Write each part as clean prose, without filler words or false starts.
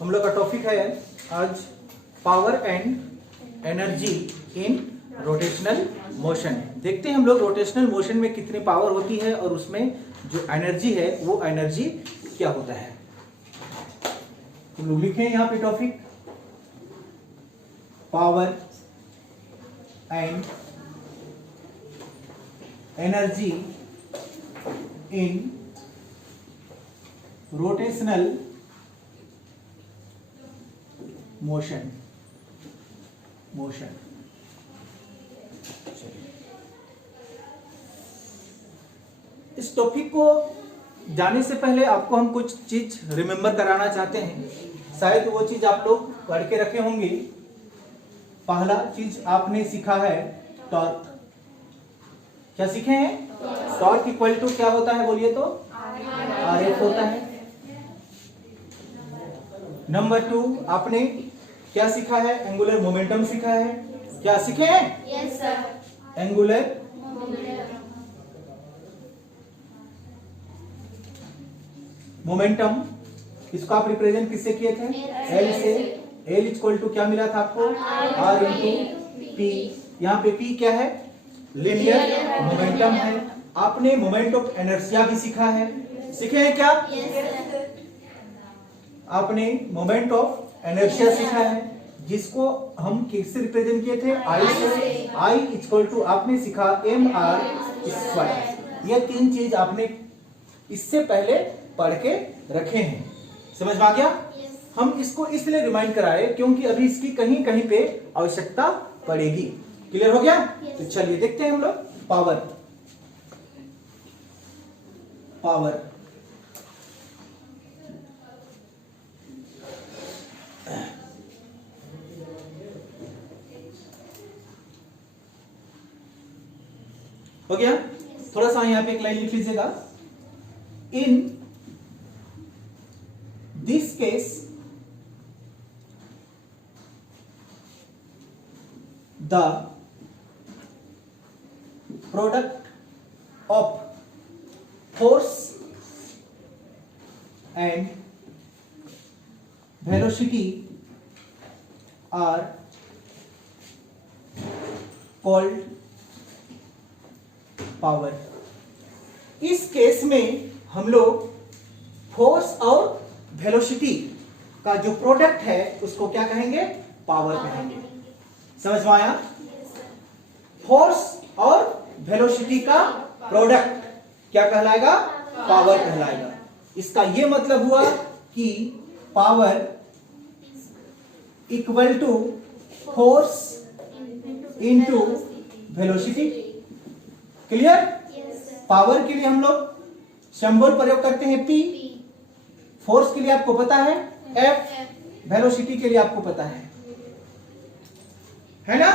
हम लोग का टॉपिक है आज power and energy in rotational motion. देखते हैं हम लोग रोटेशनल मोशन में कितनी पावर होती है और उसमें जो एनर्जी है वो एनर्जी क्या होता है। हम लोग लिखें यहाँ पे topic power and energy in rotational motion. इस टॉपिक को जाने से पहले आपको हम कुछ चीज रिमेंबर कराना चाहते हैं। शायद वो चीज आप लोग पढ़ के रखे होंगे। पहला चीज आपने सीखा है टॉर्क। क्या सीखे हैं? टॉर्क इक्वल टू क्या होता है बोलिए तो RF होता है। नंबर 2 आपने क्या सीखा है? एंगुलर मोमेंटम सीखा है। क्या सीखे हैं? Yes sir. एंगुलर मोमेंटम, इसको आप रिप्रेजेंट किससे किए थे? L से। L इक्वल टू क्या मिला था आपको? R into P। यहाँ पे P क्या है? लीनियर मोमेंटम है। आपने मोमेंट ऑफ इनर्शिया भी सीखा है। सीखे हैं क्या? आपने मोमेंट ऑफ इनर्शिया सीखा है जिसको हम किससे रिप्रेजेंट किए थे? I से। I इक्वल टू आपने सीखा mr स्क्वायर। ये 3 चीज आपने इससे पहले पढ़ के रखे हैं। समझ में आ गया? हम इसको इसलिए रिमाइंड कराए क्योंकि अभी इसकी कहीं कहीं पे आवश्यकता पड़ेगी। क्लियर हो गया? तो चलिए देखते हैं हम लोग पावर हो गया। थोड़ा सा यहाँ पे एक लाइन लिख लीजिएगा। In this case the product of force and velocity are called power. इस केस में हम लोग फोर्स और वेलोसिटी का जो प्रोडक्ट है उसको क्या कहेंगे? पावर कहेंगे। समझ में आया? फोर्स और वेलोसिटी का प्रोडक्ट क्या कहलाएगा? पावर कहलाएगा। इसका यह मतलब हुआ कि power equal to force into velocity. Clear? Power के लिए हम लोग सिंबल प्रयोग करते हैं P। फोर्स के लिए आपको पता है F। वेलोसिटी के लिए आपको पता है ना?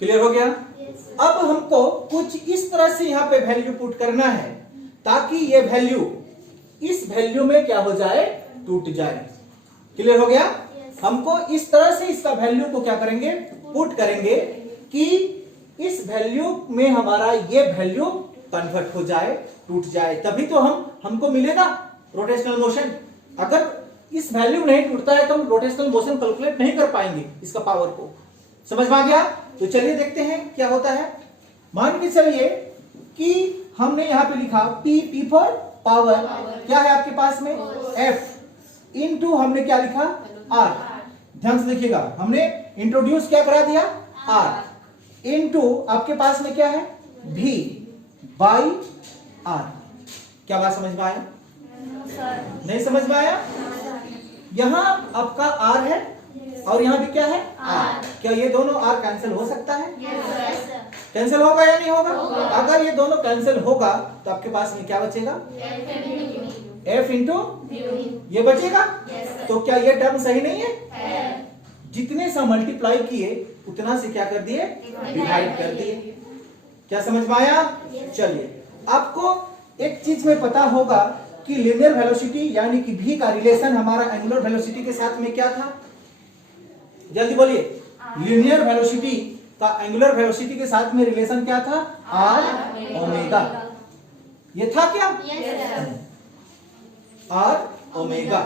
क्लियर हो गया? अब हमको कुछ इस तरह से यहां पे वैल्यू पुट करना है ताकि ये वैल्यू इस वैल्यू में क्या हो जाए? टूट जाए। क्लियर हो गया? हमको इस तरह से इसका वैल्यू को क्या करेंगे? पुट करेंगे कि इस वैल्यू में हमारा ये वैल्यू कन्वर्ट हो जाए, टूट जाए, तभी तो हमको मिलेगा रोटेशनल मोशन। अगर इस वैल्यू नहीं टूटता है तो हम रोटेशनल मोशन कैलकुलेट नहीं कर पाएंगे इसका पावर को। समझ में आ गया? तो चलिए देखते हैं क्या होता है। मान के चलिए कि हमने यहां पे लिखा P फॉर पावर। क्या है आपके पास में? F इनटू हमने क्या लिखा? R। ध्यान से देखिएगा, हमने इंट्रोड्यूस क्या करा दिया? R इनटू आपके पास में क्या है? V by R। क्या बात समझ में आया? नहीं समझ में आया? यहां आपका R है और यहां भी क्या है? R। क्या ये दोनों R कैंसिल हो सकता है? कैंसिल होगा या नहीं होगा? अगर ये दोनों कैंसिल होगा तो आपके पास में क्या बचेगा? F इंटू ये बचेगा। तो क्या ये टर्म सही नहीं है? जितने से मल्टीप्लाई किए उतना से क्या कर दिए? डिवाइड कर दिए। क्या समझ में आया? चलिए, आपको एक चीज में पता होगा कि लीनियर वेलोसिटी यानी कि v का रिलेशन हमारा एंगुलर वेलोसिटी के साथ में क्या था? जल्दी बोलिए। लीनियर वेलोसिटी का एंगुलर वेलोसिटी के साथ में रिलेशन क्या था? R omega. ये था क्या? R omega.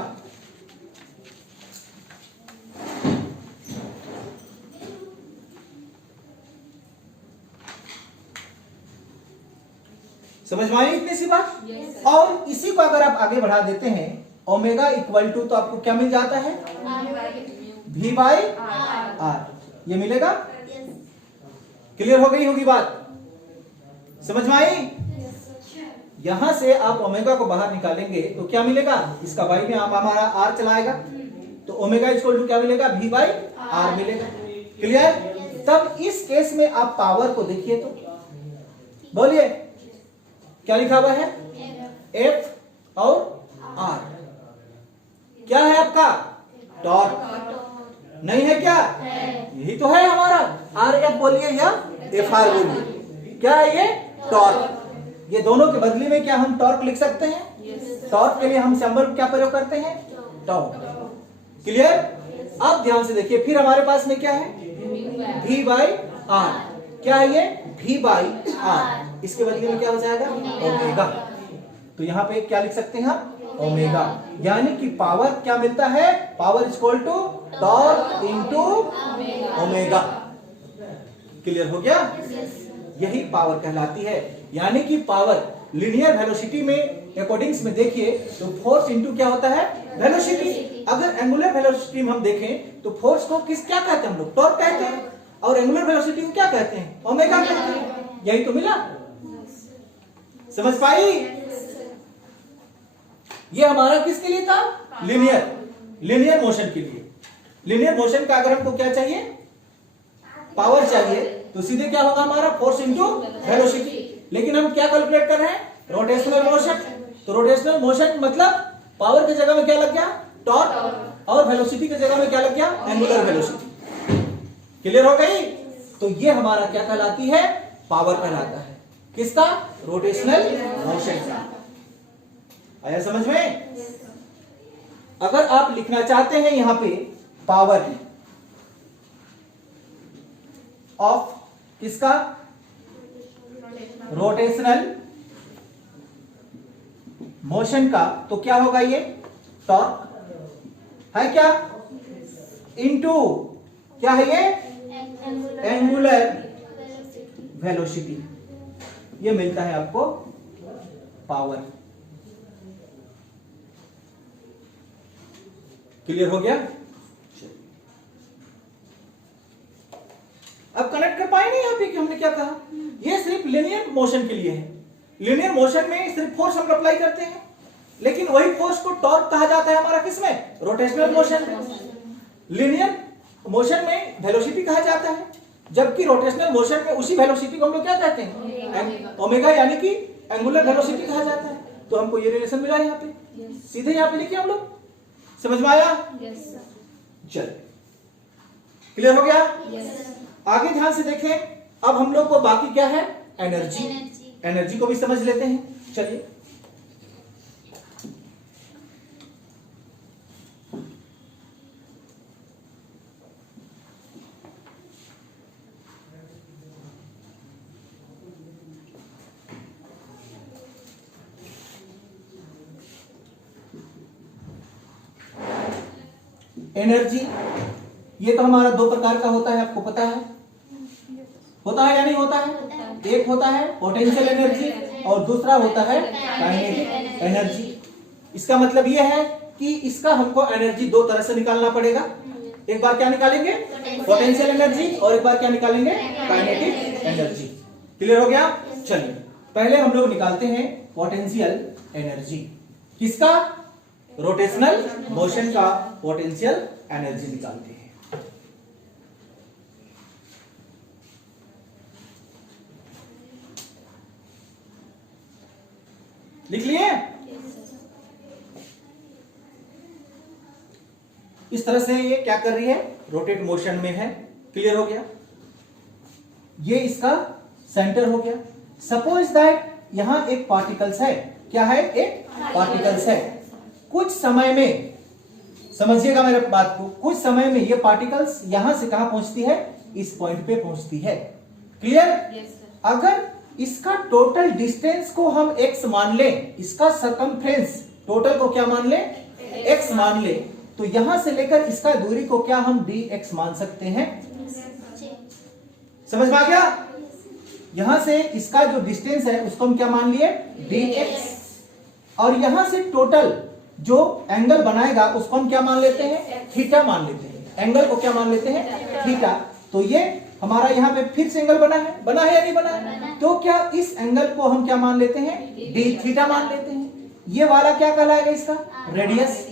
समझ में आई इतनी सी बात? और इसी को अगर आप आगे बढ़ा देते हैं ओमेगा इक्वल टू, तो आपको क्या मिल जाता है? V by are. ये मिलेगा? क्लियर हो गई होगी बात? समझ में आई? यहां से आप ओमेगा को बाहर निकालेंगे तो क्या मिलेगा? इसका बाई में आप हमारा आर चलाएगा तो ओमेगा इक्वल टू क्या मिलेगा? V बाई आर मिलेगा। क्लियर? तब इस केस में आप पावर को देखिए तो बोलिए क्या लिखा हुआ है? F और R। क्या है आपका? टॉर्क। नहीं है क्या? यही तो है हमारा। RF बोलिए या FR बोलिए, क्या है ये? टॉर्क। ये दोनों के बदले में क्या हम टॉर्क लिख सकते हैं? टॉर्क के लिए हम सिंबल क्या प्रयोग करते हैं? टाउ। क्लियर? अब ध्यान से देखिए, फिर हमारे पास में क्या है? V by r. क्या है ये? V by r. इसके बदले में क्या हो जाएगा? ओमेगा। तो यहाँ पे क्या लिख सकते हैं हम? ओमेगा। यानी कि पावर क्या मिलता है? Power equal to torque into omega. Clear हो गया? यही पावर कहलाती है। यानी कि पावर लीनियर वेलोसिटी में अकॉर्डिंग्स में देखिए तो फोर्स इनटू क्या होता है? वेलोसिटी। अगर एंगुलर वेलोसिटी में हम देखें तो फोर्स को क्या कहते हैं हम लोग? टॉर्क कहते हैं। और एंगुलर वेलोसिटी को क्या कहते हैं? ओमेगा कहते हैं। यही तो मिला। समझ पाई? ये हमारा किसके लिए था? लीनियर मोशन के लिए। लीनियर मोशन का अगर हमको क्या चाहिए? पावर चाहिए, तो सीधे क्या होगा हमारा? Force into velocity. लेकिन हम क्या कैलकुलेट कर रहे हैं? Rotational motion. तो रोटेशनल मोशन मतलब पावर की जगह में क्या लग गया? टॉर्क। और वेलोसिटी की जगह में क्या लग गया? Angular velocity. क्लियर हो गई? तो ये हमारा क्या कहलाती है? पावर कहलाता है। किसका? रोटेशनल मोशन का। आया समझ में? अगर आप लिखना चाहते हैं यहां पे पावर ऑफ किसका? रोटेशनल मोशन का, तो क्या होगा? ये टॉर्क है क्या? इनटू क्या है ये? Angular velocity. ये मिलता है आपको पावर। क्लियर हो गया? अब कनेक्ट कर पाए नहीं यहाँ पे कि हमने क्या कहा? ये सिर्फ लीनियर मोशन के लिए है। लीनियर मोशन में सिर्फ फोर्स हम अप्लाई करते हैं, लेकिन वही फोर्स को टॉर्क कहा जाता है हमारा किसमें? रोटेशनल मोशन में। लीनियर मोशन में वेलोसिटी कहा जाता है, जबकि रोटेशनल मोशन में उसी वेलोसिटी को हम लोग क्या कहते हैं? ओमेगा, यानी कि एंगुलर वेलोसिटी कहा जाता है। तो हमको ये रिलेशन मिला यहाँ पे, सीधे यहाँ पे लिखे हम लोग। समझ में आया? चल, क्लियर हो गया? आगे ध्यान से देखें। अब हम लोग को बाकी क्या है? एनर्जी। एनर्जी को भी समझ लेते हैं। चलिए, एनर्जी ये तो हमारा दो प्रकार का होता है, आपको पता है। होता है या नहीं होता है? एक होता है पोटेंशियल एनर्जी और दूसरा होता है काइनेटिक एनर्जी। इसका मतलब यह है कि इसका हमको एनर्जी दो तरह से निकालना पड़ेगा। एक बार क्या निकालेंगे? पोटेंशियल एनर्जी, और एक बार क्या निकालेंगे? Kinetic energy. क्लियर हो गया? चलिए, पहले हम लोग निकालते हैं पोटेंशियल एनर्जी। किसका? रोटेशनल मोशन का पोटेंशियल एनर्जी निकालते हैं। लिख लिए? इस तरह से ये क्या कर रही है? रोटेट मोशन में है। क्लियर हो गया? ये इसका सेंटर हो गया। सपोज दैट यहां एक पार्टिकल्स है। क्या है? एक पार्टिकल्स है। कुछ समय में, समझिएगा मेरे बात को, कुछ समय में ये पार्टिकल्स यहां से कहां पहुंचती है? इस पॉइंट पे पहुंचती है। क्लियर? अगर इसका टोटल डिस्टेंस को हम x मान लें, इसका सरकमफ्रेंस टोटल को क्या मान ले, x मान ले, तो यहां से लेकर इसका दूरी को क्या हम dx मान सकते हैं। समझ में आ गया। यहां से इसका जो डिस्टेंस है उसको हम क्या मान लिए, dx, और यहां से टोटल जो एंगल बनाएगा उसको हम क्या मान लेते हैं, थीटा मान लेते हैं। एंगल को क्या मान लेते हैं, थीटा। तो ये हमारा यहाँ पे फिर से एंगल बना है या नहीं बना है, तो क्या इस एंगल को हम क्या मान लेते हैं, डी थीटा मान लेते हैं। ये वाला क्या कहलाएगा, इसका रेडियस।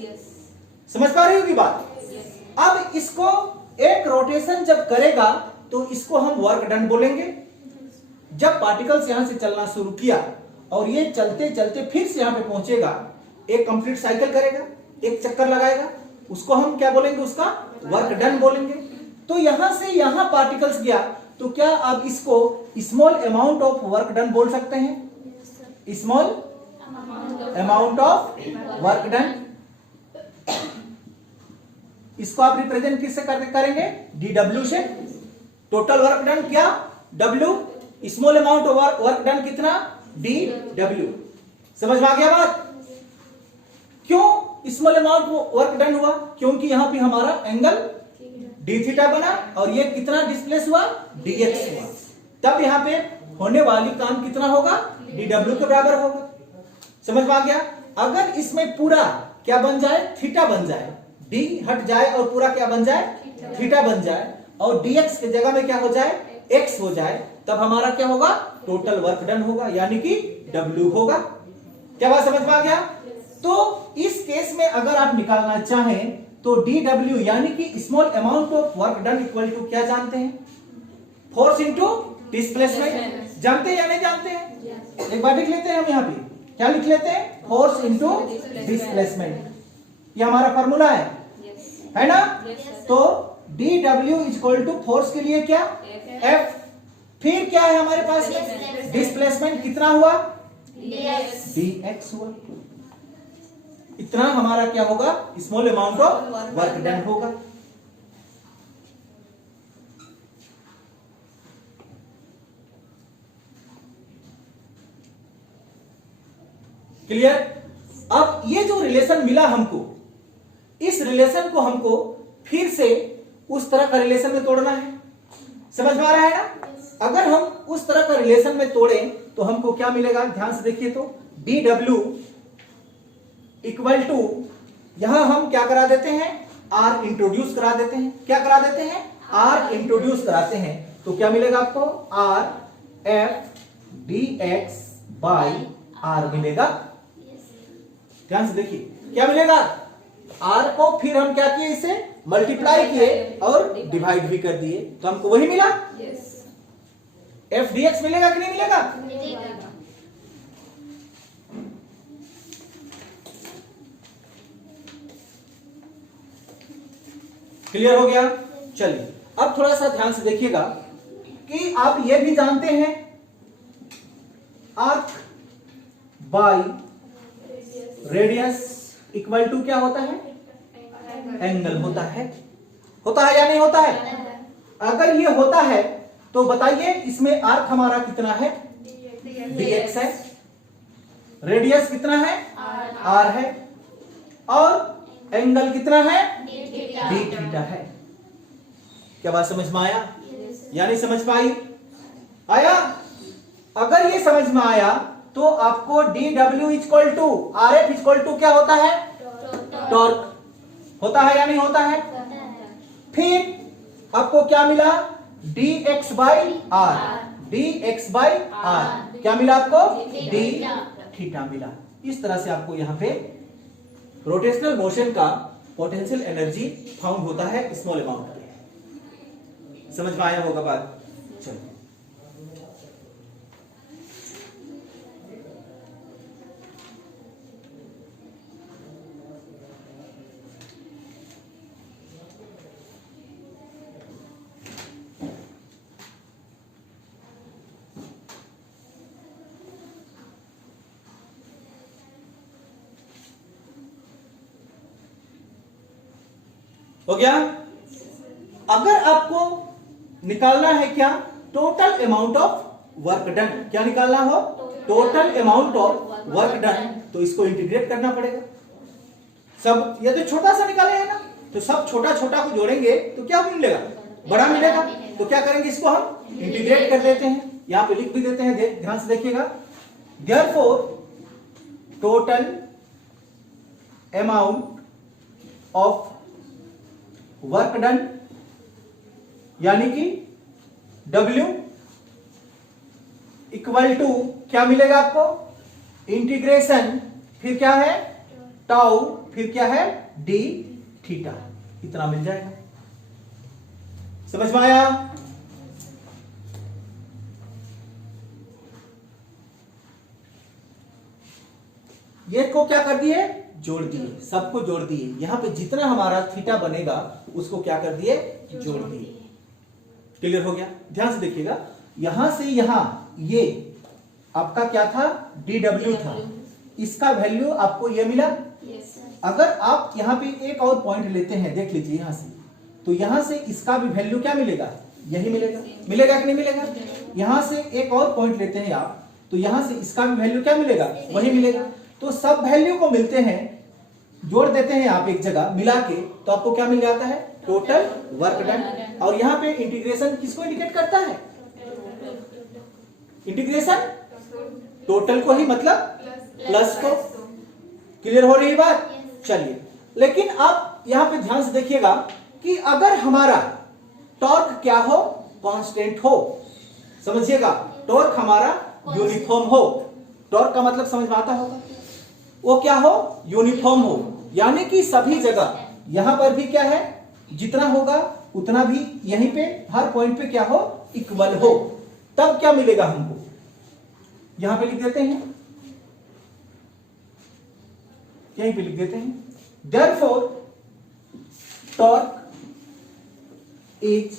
समझ पा रही होगी बात। अब इसको एक रोटेशन जब करेगा तो इसको हम वर्क डन बोलेंगे। जब पार्टिकल्स यहां से चलना शुरू किया और ये चलते चलते फिर से यहां पे पहुंचेगा, एक कंप्लीट साइकिल करेगा, एक चक्कर लगाएगा, उसको हम क्या बोलेंगे, उसका वर्क डन बोलेंगे। तो यहां से यहां पार्टिकल्स गया तो क्या आप इसको small amount of work done बोल सकते हैं, small amount of work done. इसको आप रिप्रेजेंट किससे करेंगे, dw से। टोटल वर्क डन क्या, w, small amount of work done कितना, dw। समझ में आ गया बात। क्यों स्मॉल अमाउंट वर्क डन हुआ, क्योंकि यहां पे हमारा एंगल डी थीटा बना और ये कितना डिस्प्लेस हुआ, dx हुआ। तब यहां पे होने वाली काम कितना होगा, dw के बराबर होगा। समझ में आ गया। अगर इसमें पूरा क्या बन जाए, थीटा बन जाए, d हट जाए और पूरा क्या बन जाए, थीटा बन जाए, और dx के जगह में क्या हो जाए, x हो जाए, तब हमारा क्या होगा, टोटल वर्क डन होगा, यानी कि w होगा। क्या बात समझ में आ गया। तो इस केस में अगर आप निकालना चाहें तो dw यानी कि small amount of work done equal to क्या जानते हैं, फोर्स इंटू डिस्प्लेसमेंट। जानते हैं या नहीं जानते हैं, एक बार लिख लेते हैं हम यहाँ पे, क्या लिख लेते हैं, फोर्स इंटू डिस्प्लेसमेंट। ये हमारा फॉर्मूला है ना। तो dw इक्वल टू फोर्स के लिए क्या, F, फिर क्या है हमारे पास, डिस्प्लेसमेंट कितना हुआ, dx हुआ। इतना हमारा क्या होगा, small amount of work done होगा। क्लियर। अब ये जो रिलेशन मिला हमको, इस रिलेशन को हमको फिर से उस तरह का रिलेशन में तोड़ना है। समझ में आ रहा है ना। अगर हम उस तरह का रिलेशन में तोड़ें तो हमको क्या मिलेगा, ध्यान से देखिए। तो dw इक्वल टू, यहां हम क्या करा देते हैं, r इंट्रोड्यूस करा देते हैं। क्या करा देते हैं, r इंट्रोड्यूस कराते हैं। तो क्या मिलेगा आपको, r f dx by r मिलेगा। ध्यान से देखिए क्या मिलेगा, r को फिर हम क्या किए, इसे मल्टीप्लाई किए और डिवाइड भी कर दिए, तो हमको वही मिला। f dx मिलेगा कि नहीं मिलेगा, क्लियर हो गया। चलिए अब थोड़ा सा ध्यान से देखिएगा कि आप ये भी जानते हैं, arc by radius equal to क्या होता है, एंगल होता है। होता है या नहीं होता है। अगर ये होता है तो बताइए इसमें आर्क हमारा कितना है, dx है, रेडियस कितना है, r है, और एंगल कितना है, d थीटा है। क्या बात समझ में आया या नहीं समझ में आई, आया। अगर ये समझ में आया तो आपको dw equal to rf equal to क्या होता है, टॉर्क। होता है या नहीं होता है। फिर आपको क्या मिला, dx by r, dx by r क्या मिला आपको, d थीटा मिला। इस तरह से आपको यहां पे रोटेशनल मोशन का पोटेंशियल एनर्जी फाउंड होता है स्मॉल अमाउंट में। समझ में आया होगा बात। चलो हो गया। अगर आपको निकालना है क्या, total amount of work done, क्या निकालना हो, total amount of work done, तो इसको इंटीग्रेट करना पड़ेगा। सब ये तो छोटा सा निकाले है ना, तो सब छोटा छोटा को जोड़ेंगे तो क्या मिलेगा, बड़ा मिलेगा। तो क्या करेंगे, इसको हम इंटीग्रेट कर देते हैं, यहां पे लिख भी देते हैं, ध्यान से देखिएगा। Therefore total amount of work done यानी कि W इक्वल टू क्या मिलेगा आपको, इंटीग्रेशन, फिर क्या है टाउ, फिर क्या है डी थीटा, इतना मिल जाएगा। समझ में आया? ये को क्या कर दिए, जोड़ दिए, सबको जोड़ दिए। यहां पे जितना हमारा थीटा बनेगा उसको क्या कर दिए, जोड़ दिए। क्लियर हो गया? ध्यान से देखिएगा, यहां से यहां ये आपका क्या था, DW था, इसका वैल्यू आपको ये मिला। अगर आप यहां पे एक और पॉइंट लेते हैं, देख लीजिए यहां से, तो यहां से इसका भी वैल्यू क्या मिलेगा, यही मिलेगा। मिलेगा कि नहीं मिलेगा? यहां से एक और पॉइंट लेते हैं आप, तो यहां से इसका भी वैल्यू क्या मिलेगा, वही मिलेगा। तो सब वैल्यू को मिलते हैं, जोड़ देते हैं आप एक जगह मिला के, तो आपको क्या मिल जाता है, टोटल वर्क डन। और यहां पे इंटीग्रेशन किसको इंडिकेट करता है, इंटीग्रेशन टोटल को ही, मतलब प्लस को। क्लियर हो रही बात? चलिए, लेकिन आप यहां पे ध्यान से देखिएगा कि अगर हमारा टॉर्क क्या हो, कांस्टेंट हो, समझिएगा, टॉर्क हमारा यूनिफॉर्म हो, टॉर्क का मतलब समझ में आता होगा, वो क्या हो, यूनिफॉर्म हो, यानी कि सभी जगह यहां पर भी क्या है, जितना होगा उतना भी यहीं पे हर पॉइंट पे क्या हो, इक्वल हो, तब क्या मिलेगा हमको, यहां पे लिख देते हैं, यहीं पे लिख देते हैं, देयरफॉर टॉर्क इज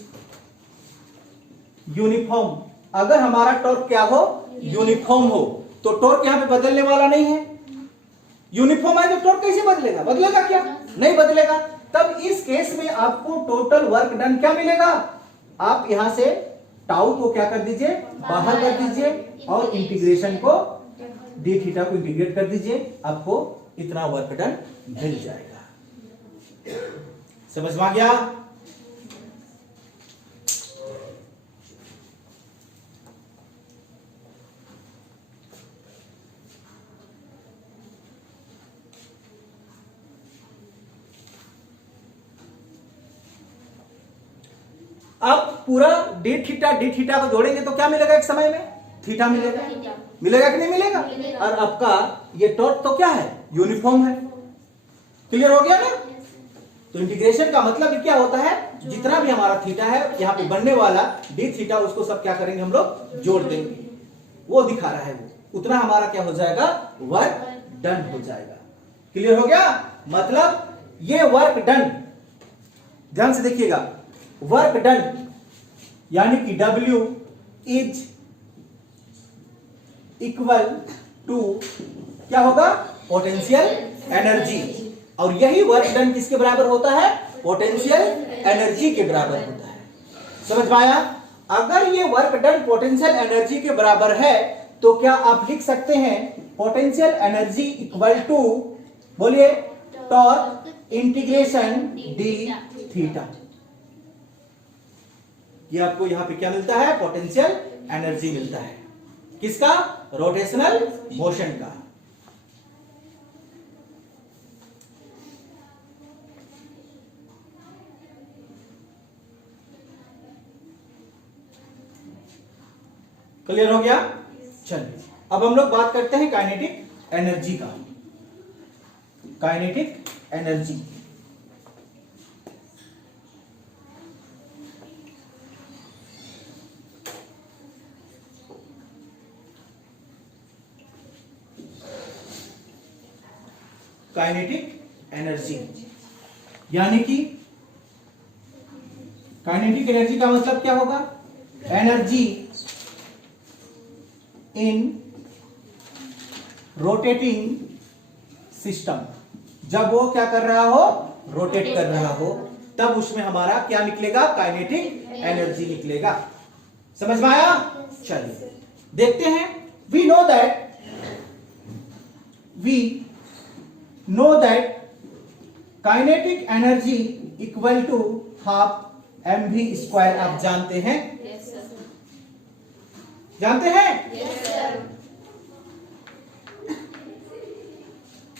यूनिफॉर्म। अगर हमारा टॉर्क क्या हो, यूनिफॉर्म हो, तो टॉर्क यहां पे बदलने वाला नहीं है। यूनिफॉर्म है तो टॉर्क कैसे बदलेगा, बदलेगा क्या, नहीं बदलेगा। तब इस केस में आपको टोटल वर्क डन क्या मिलेगा, आप यहां से टाउ को क्या कर दीजिए, बाहर कर दीजिए, और इंटीग्रेशन को डी थीटा को इंटीग्रेट कर दीजिए, आपको इतना वर्क डन मिल जाएगा। समझ में आ गया? अब पूरा डी थीटा को जोड़ेंगे तो क्या मिलेगा, एक समय में थीटा मिलेगा, मिलेगा कि नहीं मिलेगा? और आपका ये टॉर्क तो क्या है, यूनिफॉर्म है। क्लियर हो गया ना? तो इंटीग्रेशन का मतलब क्या होता है, जितना भी हमारा थीटा है यहां पे बनने वाला डी थीटा, उसको सब क्या करेंगे हम लोग, जोड़ देंगे। वो दिखा रहा है, वो उतना हमारा क्या हो जाएगा, वर्क डन हो जाएगा। क्लियर हो गया? मतलब ये वर्क डन, ध्यान से देखिएगा, वर्क डन यानी कि W इज इक्वल टू क्या होगा, पोटेंशियल एनर्जी। और यही वर्क डन किसके बराबर होता है, पोटेंशियल एनर्जी के बराबर होता है। समझ में आया? अगर ये वर्क डन पोटेंशियल एनर्जी के बराबर है तो क्या आप लिख सकते हैं, पोटेंशियल एनर्जी इक्वल टू, बोलिए, टॉर्क इंटीग्रेशन डी थीटा। ये आपको यहां पे क्या मिलता है, पोटेंशियल एनर्जी मिलता है, किसका, रोटेशनल मोशन का। क्लियर हो गया? चलिए, अब हम लोग बात करते हैं काइनेटिक एनर्जी का। काइनेटिक एनर्जी, काइनेटिक एनर्जी यानी कि काइनेटिक एनर्जी का मतलब क्या होगा, एनर्जी इन रोटेटिंग सिस्टम। जब वो क्या कर रहा हो, रोटेट कर रहा हो, तब उसमें हमारा क्या निकलेगा, काइनेटिक एनर्जी निकलेगा। समझ में आया? चलिए देखते हैं we know that kinetic energy equal to half mv square. आप जानते हैं? Yes, sir. जानते हैं? Yes, sir.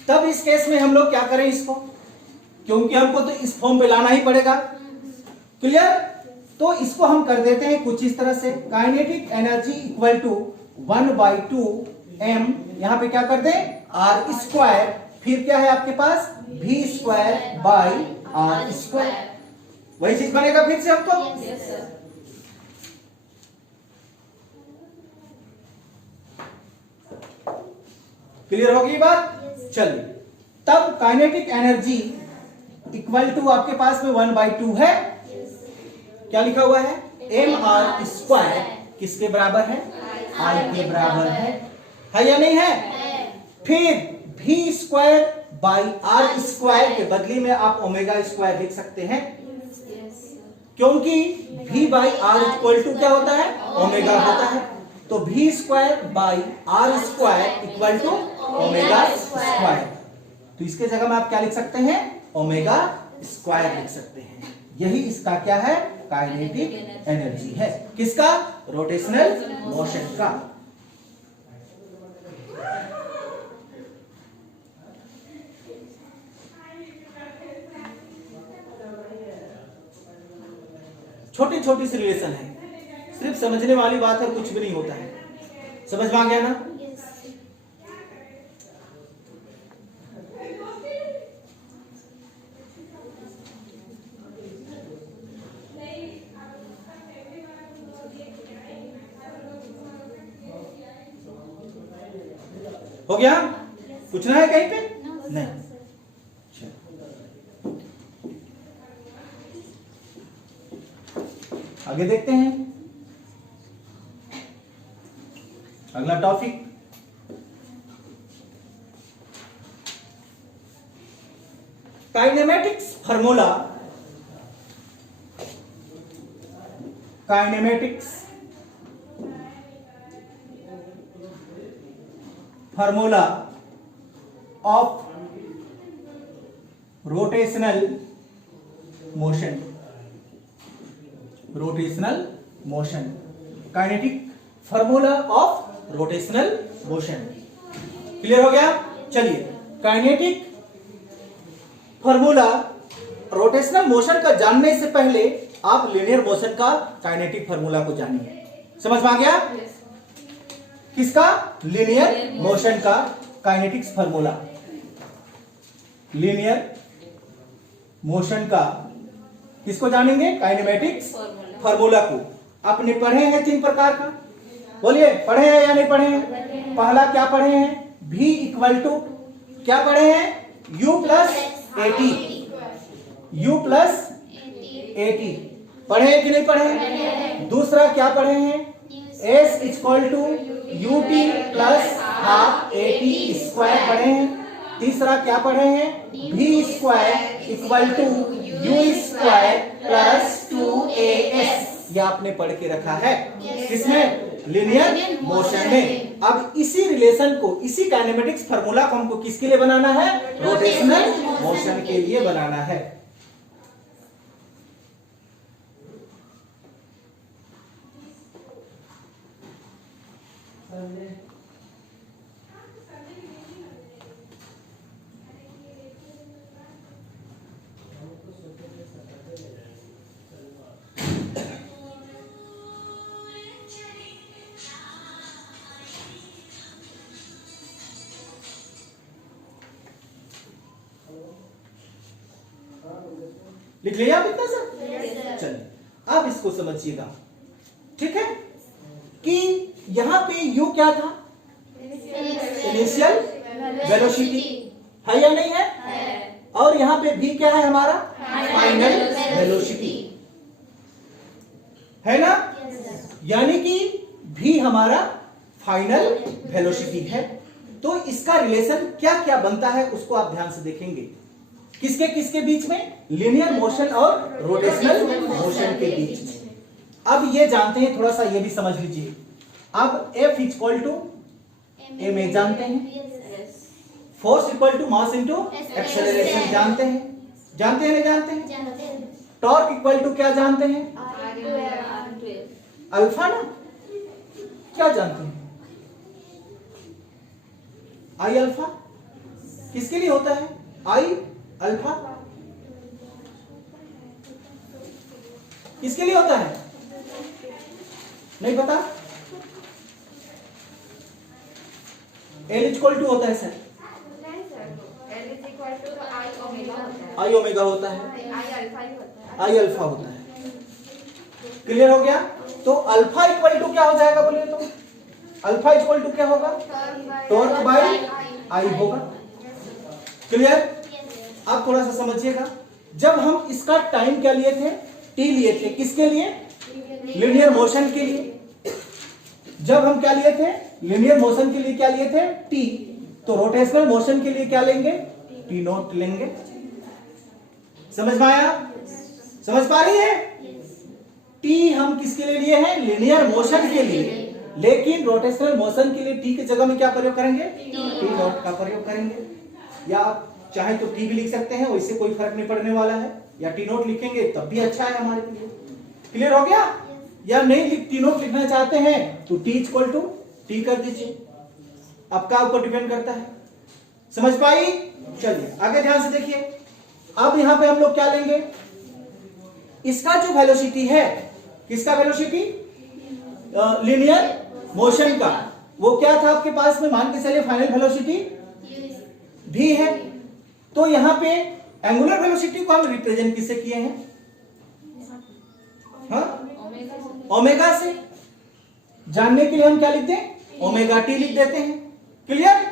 तब इस केस में हम लोग क्या करें इसको, क्योंकि हमको तो इस फॉर्म पे लाना ही पड़ेगा। क्लियर? तो इसको हम कर देते हैं कुछ इस तरह से, kinetic energy equal to 1/2 m, यहां पे क्या कर दें r स्क्वायर, फिर क्या है आपके पास v square by r square. वही चीज बनेगा फिर से हमको। Yes, sir. क्लियर होगी बात? चलिए, तब काइनेटिक एनर्जी इक्वल टू आपके पास में 1/2 है, क्या लिखा हुआ है mr स्क्वायर, किसके बराबर है? I के बराबर है या नहीं है? फिर v square by r square के बदले में आप ओमेगा स्क्वायर लिख सकते हैं, Yes, sir. क्योंकि v by r equal to क्या होता है? ओमेगा होता है। तो v square by r square equal to omega square. तो इसके जगह में आप क्या लिख सकते हैं? ओमेगा स्क्वायर लिख सकते हैं। यही इसका क्या है? काइनेटिक एनर्जी है। किसका? रोटेशनल मोशन का। छोटी छोटी सी रिलेशन है, सिर्फ समझने वाली बात है, कुछ भी नहीं होता है। समझ में आ गया ना? Yes. हो गया? पूछना है कहीं पे? नहीं। आगे देखते हैं अगला topic. Kinematics formula. Kinematics formula of rotational motion. Rotational motion, kinetic formula of rotational motion. Clear हो गया? चलिए, काइनेटिक फार्मूला रोटेशनल मोशन का जानने से पहले आप लीनियर मोशन का काइनेटिक फार्मूला को जानिए। समझ में आ गया? किसका? लीनियर मोशन का काइनेटिक्स फार्मूला। लीनियर मोशन का किसको जानेंगे? काइनेमेटिक्स फार्मूला को। आपने पढ़े हैं 3 प्रकार का, बोलिए पढ़े हैं या नहीं पढ़े हैं? पहला क्या पढ़े हैं? v इक्वल टू क्या पढ़े हैं? u plus eighty. u plus eighty पढ़े हैं कि नहीं पढ़े हैं? दूसरा क्या पढ़े हैं? s equal to u t plus half a t square पढ़े हैं। तीसरा क्या पढ़े हैं? v square equal to u square plus 2as। ये आपने पढ़ के रखा है किसमें? लीनियर मोशन में। अब इसी रिलेशन को, इसी काइनेमेटिक्स फार्मूला को हमको किसके लिए बनाना है? रोटेशनल मोशन के लिए बनाना है। लिख लिया आप इतना सर? चलिए, अब इसको समझिएगा, ठीक है? कि यहां पे u क्या था? इनिशियल वेलोसिटी है या नहीं है? और यहां पे v क्या है हमारा? फाइनल वेलोसिटी है ना? यानी कि v हमारा फाइनल वेलोसिटी है। तो इसका रिलेशन क्या क्या बनता है उसको आप ध्यान से देखेंगे। किसके किसके बीच में? लीनियर मोशन और रोटेशनल मोशन के बीच में। अब ये जानते हैं, थोड़ा सा ये भी समझ लीजिए। अब F equal to m a जानते हैं, force equal to mass into acceleration जानते हैं, जानते हैं नहीं जानते हैं? टॉर्क इक्वल टू क्या जानते हैं? अल्फा ना, क्या जानते हैं? आई अल्फा किसके लिए होता है? आई अल्फा किसके लिए होता है? नहीं पता? एल इक्वल टू होता है सर, आई ओमेगा होता है, आई अल्फा होता है। क्लियर हो गया? तो अल्फा इक्वल टू क्या हो जाएगा बोलिए तो? अल्फा इक्वल टू क्या होगा? टॉर्क बाई आई होगा। क्लियर? अब थोड़ा सा समझिएगा, जब हम इसका टाइम क्या लिए थे? टी लिए थे, किसके लिए? लीनियर मोशन के लिए। जब हम क्या लिए थे? लीनियर मोशन के लिए क्या लिए थे? टी। तो रोटेशनल मोशन के लिए क्या लेंगे? टी नोट लेंगे। समझ में आया? समझ पा रही है? टी हम किसके लिए लिए हैं? लीनियर मोशन के लिए। लेकिन रोटेशनल मोशन के लिए टी की जगह में क्या प्रयोग करेंगे? टी नोट का प्रयोग करेंगे। या आप चाहे तो टी भी लिख सकते हैं, वैसे कोई फर्क नहीं पड़ने वाला है, या टी नोट लिखेंगे तब भी अच्छा है हमारे लिए। क्लियर हो गया? या नहीं टी नोट लिखना चाहते हैं तो टी इक्वल टू टी कर दीजिए, आपका ऊपर डिपेंड करता है। समझ पाई? चलिए आगे ध्यान से देखिए। अब यहां पे हम लोग क्या लेंगे? इसका जो वेलोसिटी है, किसका वेलोसिटी? लीनियर मोशन का। वो क्या था आपके पास में? मान के चलिए फाइनल वेलोसिटी भी है। तो यहां पे एंगुलर वेलोसिटी को हम रिप्रेजेंट किससे किए हैं? ओमेगा से। जानने के लिए हम क्या लिखते हैं? ओमेगा टी लिख देते हैं। क्लियर?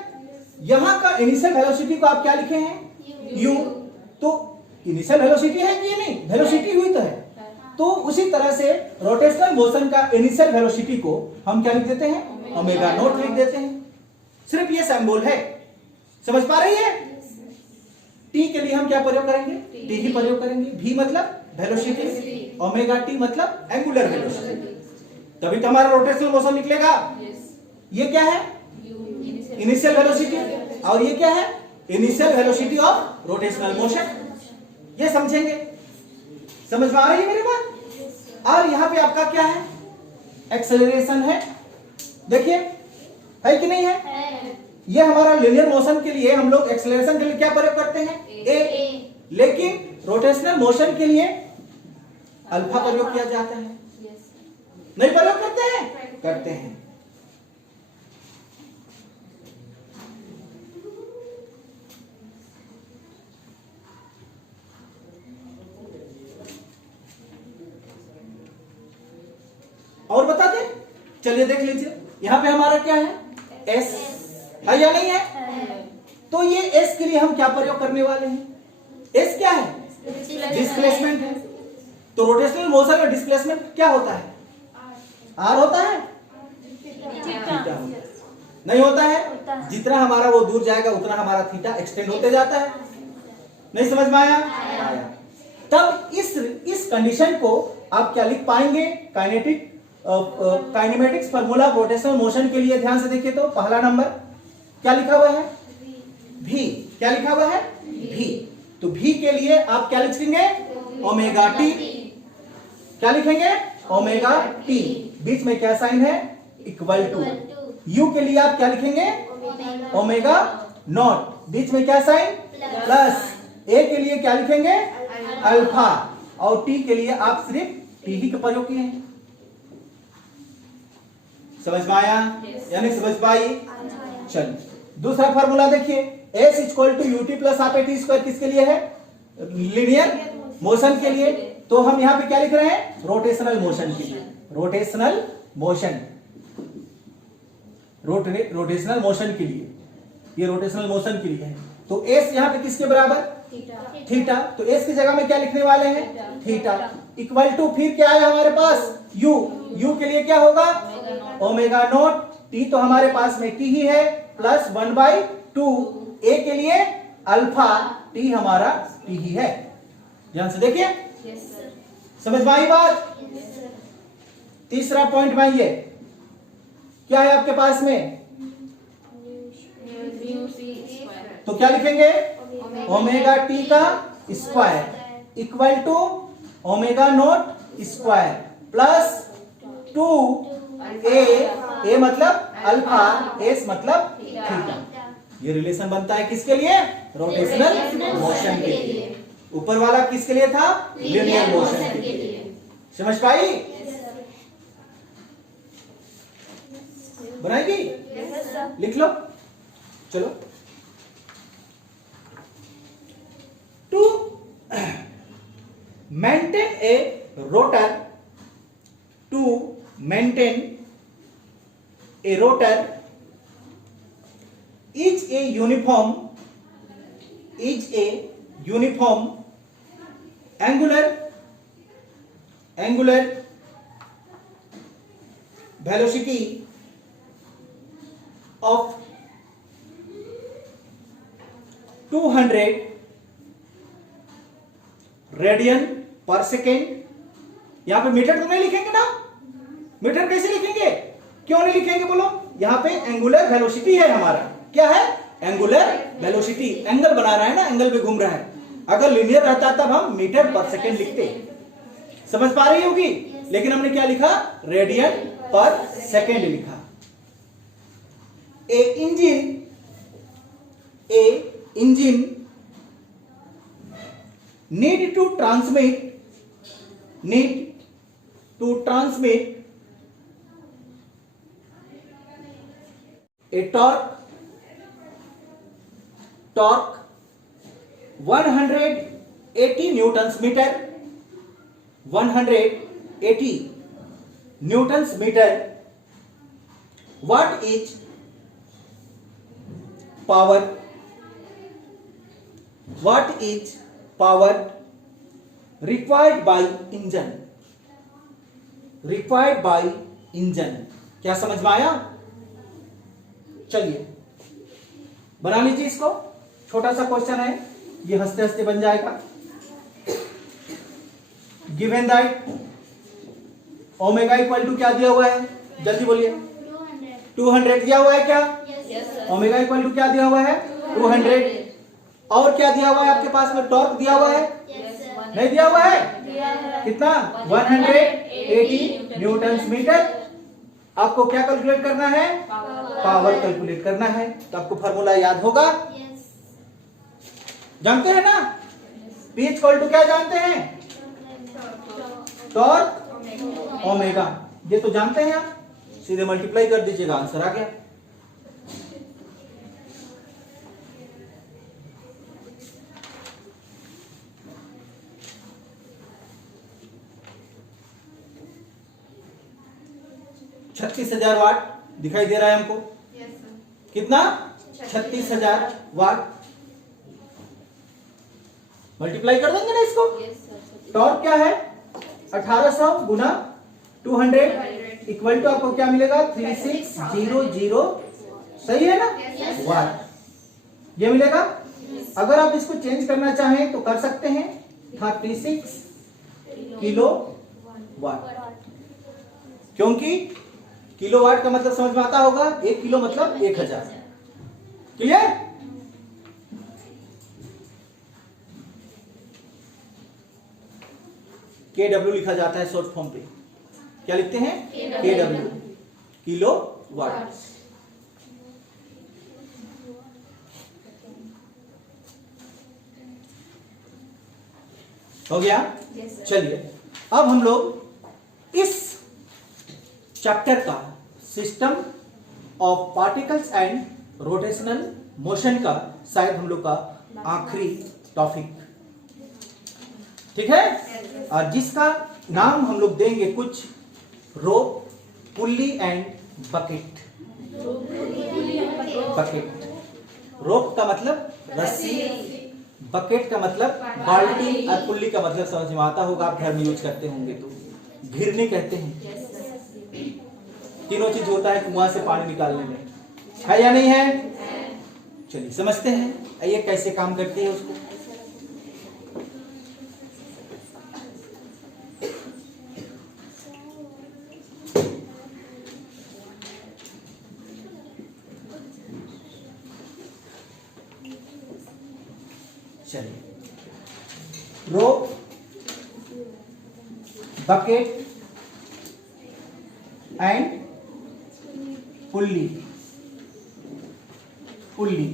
यहां का इनिशियल वेलोसिटी को आप क्या लिखे हैं? यू। तो इनिशियल वेलोसिटी है कि नहीं? वेलोसिटी हुई तो है। तो उसी तरह से रोटेशनल मोशन का इनिशियल वेलोसिटी को हम क्या लिख देते हैं? ओमेगा नोट लिख देते हैं। सिर्फ ये सिंबल है। समझ पा रही है? टी के लिए हम क्या प्रयोग करेंगे? टी ही प्रयोग करेंगे। भी मतलब वेलोसिटी, ओमेगा टी मतलब एंगुलर वेलोसिटी। तभी तो हमारा रोटेशनल मोशन निकलेगा। ये क्या है? Initial velocity. और ये क्या है? Initial velocity of rotational motion. ये समझेंगे। समझ में आ रही है मेरी बात? और यहां पे आपका क्या है? एक्सेलरेशन है। देखिए है कि नहीं है? ये हमारा लीनियर मोशन के लिए हम लोग एक्सेलरेशन के लिए क्या प्रयोग करते हैं? ए। लेकिन रोटेशनल मोशन के लिए अल्फा प्रयोग किया जाता है। नहीं प्रयोग करते हैं? करते हैं। और बता दें? चलिए देख लीजिए, यहां पे हमारा क्या है? एस है या नहीं है? तो ये एस के लिए हम क्या प्रयोग करने वाले हैं? एस क्या है? डिस्प्लेसमेंट है। तो रोटेशनल मोशन में डिस्प्लेसमेंट क्या होता है? आर होता है? थीटा नहीं होता है? जितना हमारा वो दूर जाएगा उतना हमारा थीटा एक्सटेंड होते जाता है। नहीं समझ में आया? तब इस कंडीशन को आप क्या लिख पाएंगे? काइनेमेटिक्स फार्मूला रोटेशनल मोशन के लिए ध्यान से देखिए तो पहला नंबर क्या लिखा हुआ है? भी। क्या लिखा हुआ है? भी। तो भी के लिए आप क्या लिखेंगे? Omega T. क्या लिखेंगे? Omega T. बीच में क्या साइन है? Equal to. यू के लिए आप क्या लिखेंगे? Omega naught. बीच में क्या साइन? प्लस। ए के लिए क्या लिखेंगे? अल्फा। और टी के लिए आप सिर्फ टी ही का प्रयोग किए हैं। समझ में आया? यानी समझ पाई? चलिए दूसरा फार्मूला देखिए, s equal to u t plus half a t square किसके लिए है? लीनियर मोशन के लिए। तो हम यहां पे क्या लिख रहे हैं? रोटेशनल मोशन के लिए। रोटेशनल मोशन, रोटेशनल मोशन के लिए, ये रोटेशनल मोशन के लिए है। तो एस यहां पे किसके बराबर? थीटा। तो एस की जगह में क्या लिखने वाले हैं? थीटा। इक्वल टू फिर क्या है हमारे पास? यू। यू के लिए क्या होगा? Omega naught. टी तो हमारे पास में टी ही है, प्लस 1/2। ए के लिए अल्फा। टी हमारा टी ही है। ध्यान से देखिए। समझ में आई बात? तीसरा पॉइंट में ये क्या है आपके पास में? तो क्या लिखेंगे, ओमेगा टी का square equal to omega naught square plus 2a मतलब अल्फा, एस मतलब थीटा। ये रिलेशन बनता है किसके लिए, रोटेशनल मोशन के लिए। ऊपर वाला किसके लिए था, लीनियर मोशन के लिए। समझ पाई, बनाएगी, लिख लो। चलो, to maintain a rotor, to maintain a rotor is a uniform angular velocity of 200 radian पर सेकेंड। यहां पे मीटर तो नहीं लिखेंगे ना, मीटर कैसे लिखेंगे, क्यों नहीं लिखेंगे बोलो, यहां पे एंगुलर वेलोसिटी है हमारा, क्या है, एंगुलर वेलोसिटी, एंगल बना रहा है ना, एंगल पे घूम रहा है। अगर लिनियर रहता तब हम मीटर पर सेकेंड लिखते। समझ पा रही होगी, लेकिन हमने क्या लिखा, रेडियन पर सेकेंड लिखा। ए engine need to transmit a torque 180 newtons meter, 180 newtons meter. What is power? What is power required by engine? Required by engine. क्या समझ में आया? चलिए बना लीजिए इसको, छोटा सा क्वेश्चन है, ये हंसते हंसते बन जाएगा। Given that omega equal to क्या दिया हुआ है, जल्दी बोलिए, 200 दिया हुआ है क्या, ओमेगा इक्वल टू क्या दिया हुआ है, 200। और क्या दिया हुआ है आपके पास में, टॉर्क दिया हुआ है, नहीं दिया हुआ है, कितना, 180 न्यूटन मीटर। आपको क्या कैलकुलेट करना है, पावर कैलकुलेट करना है। तो आपको फार्मूला याद होगा, जानते हैं ना, P इक्वल टू क्या जानते हैं, टॉर्क ओमेगा, ये तो जानते हैं आप, सीधे मल्टीप्लाई कर दीजिएगा, आंसर आ गया। Yes, 36,000 वाट दिखाई दे रहा है हमको, कितना, 36,000 वाट। मल्टीप्लाई कर देंगे ना इसको, टॉर्क क्या है, 1800 गुना 200 इक्वल टू आपको क्या मिलेगा, 3600, सही है ना, वाट ये मिलेगा। अगर आप इसको चेंज करना चाहें तो कर सकते हैं, 36 किलो वाट, क्योंकि किलोवाट का मतलब समझ में आता होगा, 1 किलो मतलब 1000, क्लियर। KW लिखा जाता है शॉर्ट फॉर्म पे, क्या लिखते हैं, KW, किलो वाट। हो गया, चलिए अब हम लोग इस चैप्टर का system of particles and rotational motion का शायद हम लोग का आखिरी टॉपिक, ठीक है, और जिसका नाम हम लोग देंगे कुछ रोप, पुल्ली एंड बकेट। बकेट, रोप का मतलब रस्सी, बकेट का मतलब बाल्टी, और पुल्ली का मतलब समझ में आता होगा, आप घर में यूज करते होंगे तो घिरनी कहते हैं। तीनों चीज होता है कुआं से पानी निकालने में, है या नहीं है, चलिए समझते हैं, आइए कैसे काम करते हैं उसको। चलिए, रोप, बकेट एंड पुल्ली, पुल्ली,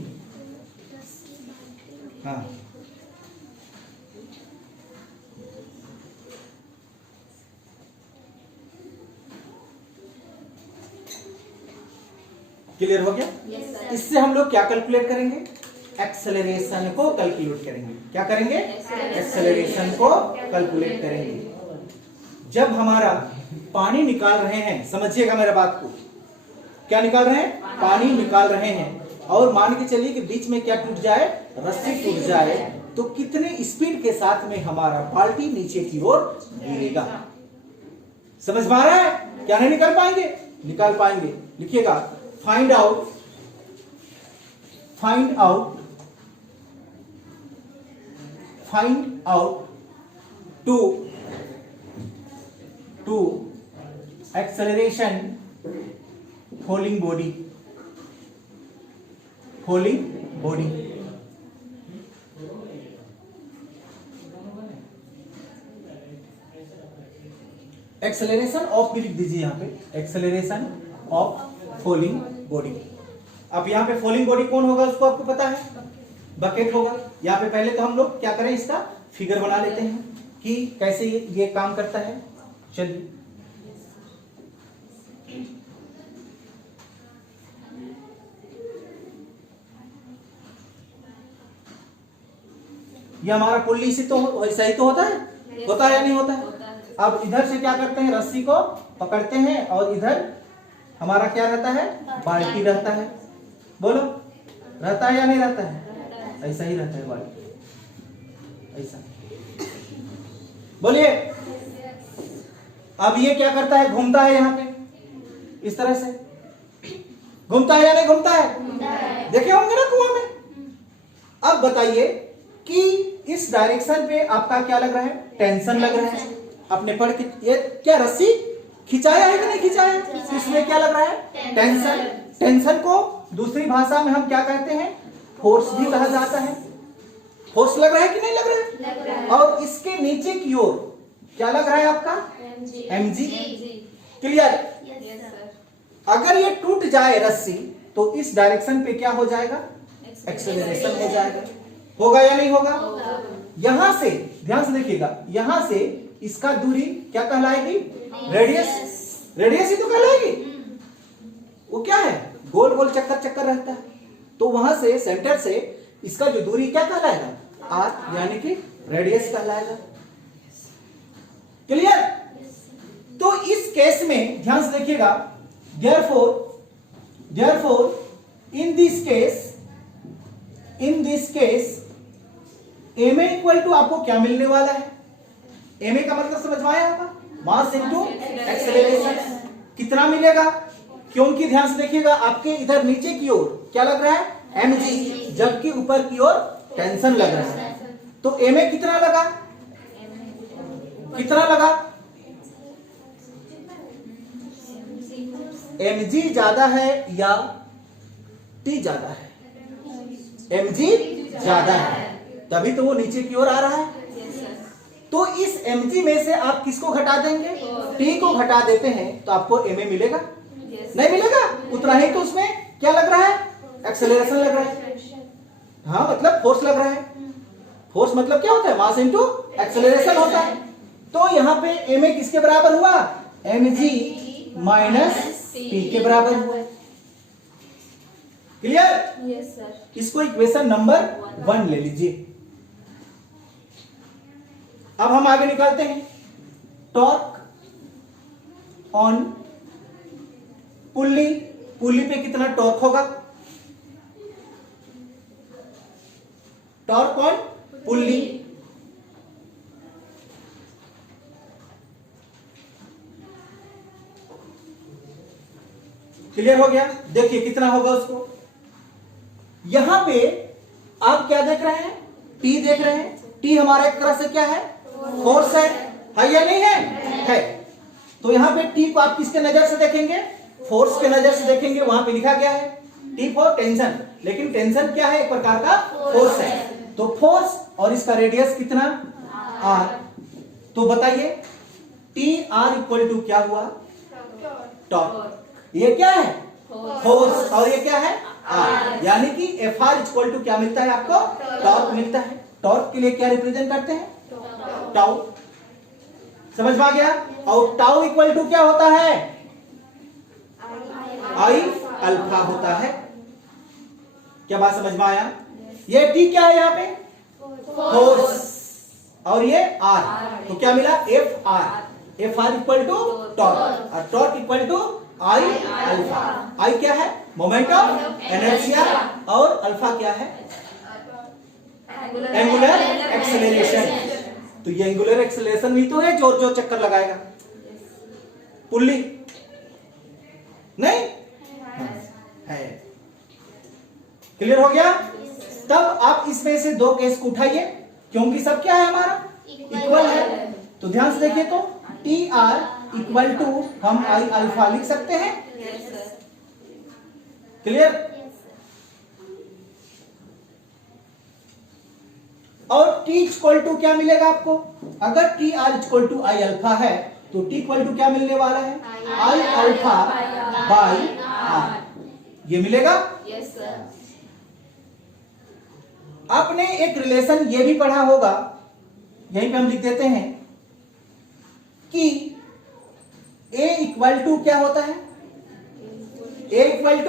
हाँ, क्लियर हो गया? yes, इससे हम लोग क्या कैलकुलेट करेंगे? एक्सेलरेशन को कैलकुलेट करेंगे। क्या करेंगे? एक्सेलरेशन को कैलकुलेट करेंगे। जब हमारा पानी निकाल रहे हैं, समझिएगा मेरा बात को, क्या निकाल रहे हैं? पानी निकाल रहे हैं, और मान के चलिए कि बीच में क्या टूट जाए? रस्सी टूट जाए, तो कितने स्पीड के साथ में हमारा बाल्टी नीचे की ओर गिरेगा? समझ में आ रहा है? क्या नहीं निकाल पाएंगे? निकाल पाएंगे। लिखिएगा, find out to acceleration falling body, acceleration of भी लिख दीजिए यहां पे, एक्सेलरेशन ऑफ फॉलिंग बॉडी। अब यहाँ पे फॉलिंग बॉडी कौन होगा उसको आपको पता है? बकेट होगा। यहाँ पे पहले तो हम लोग क्या करें, इसका फिगर बना लेते हैं कि कैसे ये काम करता है। चलिए, ये हमारा पुल्ली से तो सही तो होता है, होता है या नहीं होता है? अब इधर से क्या करते हैं, रस्सी को पकड़ते हैं, और इधर हमारा क्या रहता है? बाल्टी रहता है। बोलो, रहता है या नहीं रहता है? ऐसा ही रहता है बाल्टी, ऐसा। बोलिए। अब ये क्या करता है? घूमता है यहाँ पे इस तरह से, घूमता है या नहीं घूमता है? देखे होंगे ना कुआं में। अब बताइए कि इस डायरेक्शन पे आपका क्या लग रहा है? टेंशन लग रहा है। आपने पढ़ के ये क्या रस्सी खिंचाया है कि नहीं खिंचाया? इसमें क्या लग रहा है? टेंशन। टेंशन को दूसरी भाषा में हम क्या कहते हैं? फोर्स भी कहा जाता है। फोर्स लग रहा है कि नहीं लग रहा है? और इसके नीचे की ओर क्या लग रहा है आपका? mg। क्लियर? अगर ये टूट जाए रस्सी, तो इस डायरेक्शन पे क्या हो जाएगा? एक्सेलरेशन हो जाएगा। होगा या नहीं होगा? यहां से ध्यान से देखिएगा, यहां से इसका दूरी क्या कहलाएगी? रेडियस। रेडियस ही तो कहलाएगी। वो क्या है? गोल गोल चक्कर चक्कर रहता है। तो वहां से सेंटर से इसका जो दूरी क्या कहलाएगा? आर, यानी कि रेडियस कहलाएगा। क्लियर? तो इस केस में ध्यान से देखिएगा, therefore in this case ma equal to आपको क्या मिलने वाला है? ma का मतलब समझ में आया आपका? मास इनटू एक्सेलरेशन। कितना मिलेगा? क्योंकि ध्यान से देखिएगा, आपके इधर नीचे की ओर क्या लग रहा है? mg, जबकि ऊपर की ओर टेंशन लग रहा है। तो ma कितना लगा? कितना लगा? mg ज्यादा है या t ज्यादा है? mg ज्यादा है, तभी तो वो नीचे की ओर आ रहा है। तो इस mg में से आप किसको घटा देंगे? t को घटा देते हैं, तो आपको ma मिलेगा? नहीं मिलेगा? उतना ही तो उसमें क्या लग रहा है? एक्सेलरेशन लग रहा है। हाँ, मतलब फोर्स लग रहा है। फोर्स मतलब क्या होता है? मास इनटू एक्सेलरेशन होता है। तो यहाँ पे ma किसके बराबर हुआ? mg माइनस t के बराबर हुआ। क्लियर? Yes sir. इसको इक्वेशन नंबर 1 ले लीजिए। अब हम आगे निकालते हैं टॉर्क ऑन पुल्ली। पुल्ली पे कितना टॉर्क होगा? टॉर्क ऑन पुल्ली क्लियर हो गया? देखिए कितना होगा उसको। यहां पे आप क्या देख रहे हैं? T देख रहे हैं। T हमारा एक तरह से क्या है? फोर्स है या नहीं है? है। तो यहां पे T को आप किसके नजर से देखेंगे? फोर्स के नजर से देखेंगे। वहां पे लिखा गया है T फॉर टेंशन, लेकिन टेंशन क्या है? एक प्रकार का फोर्स है। तो फोर्स और इसका रेडियस कितना r। तो बताइए टी आर इक्वल टू क्या हुआ टॉर्क। ये क्या है फोर्स और ये क्या है r, यानी कि एफ आर इक्वल टू क्या मिलता है आपको टॉर्क मिलता है। टॉर्क के लिए क्या रिप्रेजेंट करते हैं टाउ। समझ में आ गया। और टाउ इक्वल टू क्या होता है आई अल्फा होता है। क्या बात समझ में आया। ये टी क्या है यहाँ पे फोर्स और ये आर, तो क्या मिला F R equal to torque और torque equal to I alpha. I क्या है मोमेंट ऑफ इनर्शिया और अल्फा क्या है एंगुलर एक्सेलरेशन। तो ये एंगुलर एक्सेलरेशन भी तो है जोर जोर चक्कर लगाएगा पुल्ली नहीं है। क्लियर हो गया। तब आप इसमें से दो केस को उठाइए क्योंकि सब क्या है हमारा इक्वल है। तो ध्यान से देखिए तो टी आर इक्वल टू हम आई अल्फा लिख सकते हैं। क्लियर। और टी इक्वल टू क्या मिलेगा आपको अगर t r equal to I alpha है तो टी इक्वल टू क्या मिलने वाला है आई अल्फा बाई आर। ये मिलेगा। Yes sir. आपने एक रिलेशन ये भी पढ़ा होगा, यहीं पे हम लिख देते हैं कि A इक्वल टू क्या होता है A इक्वल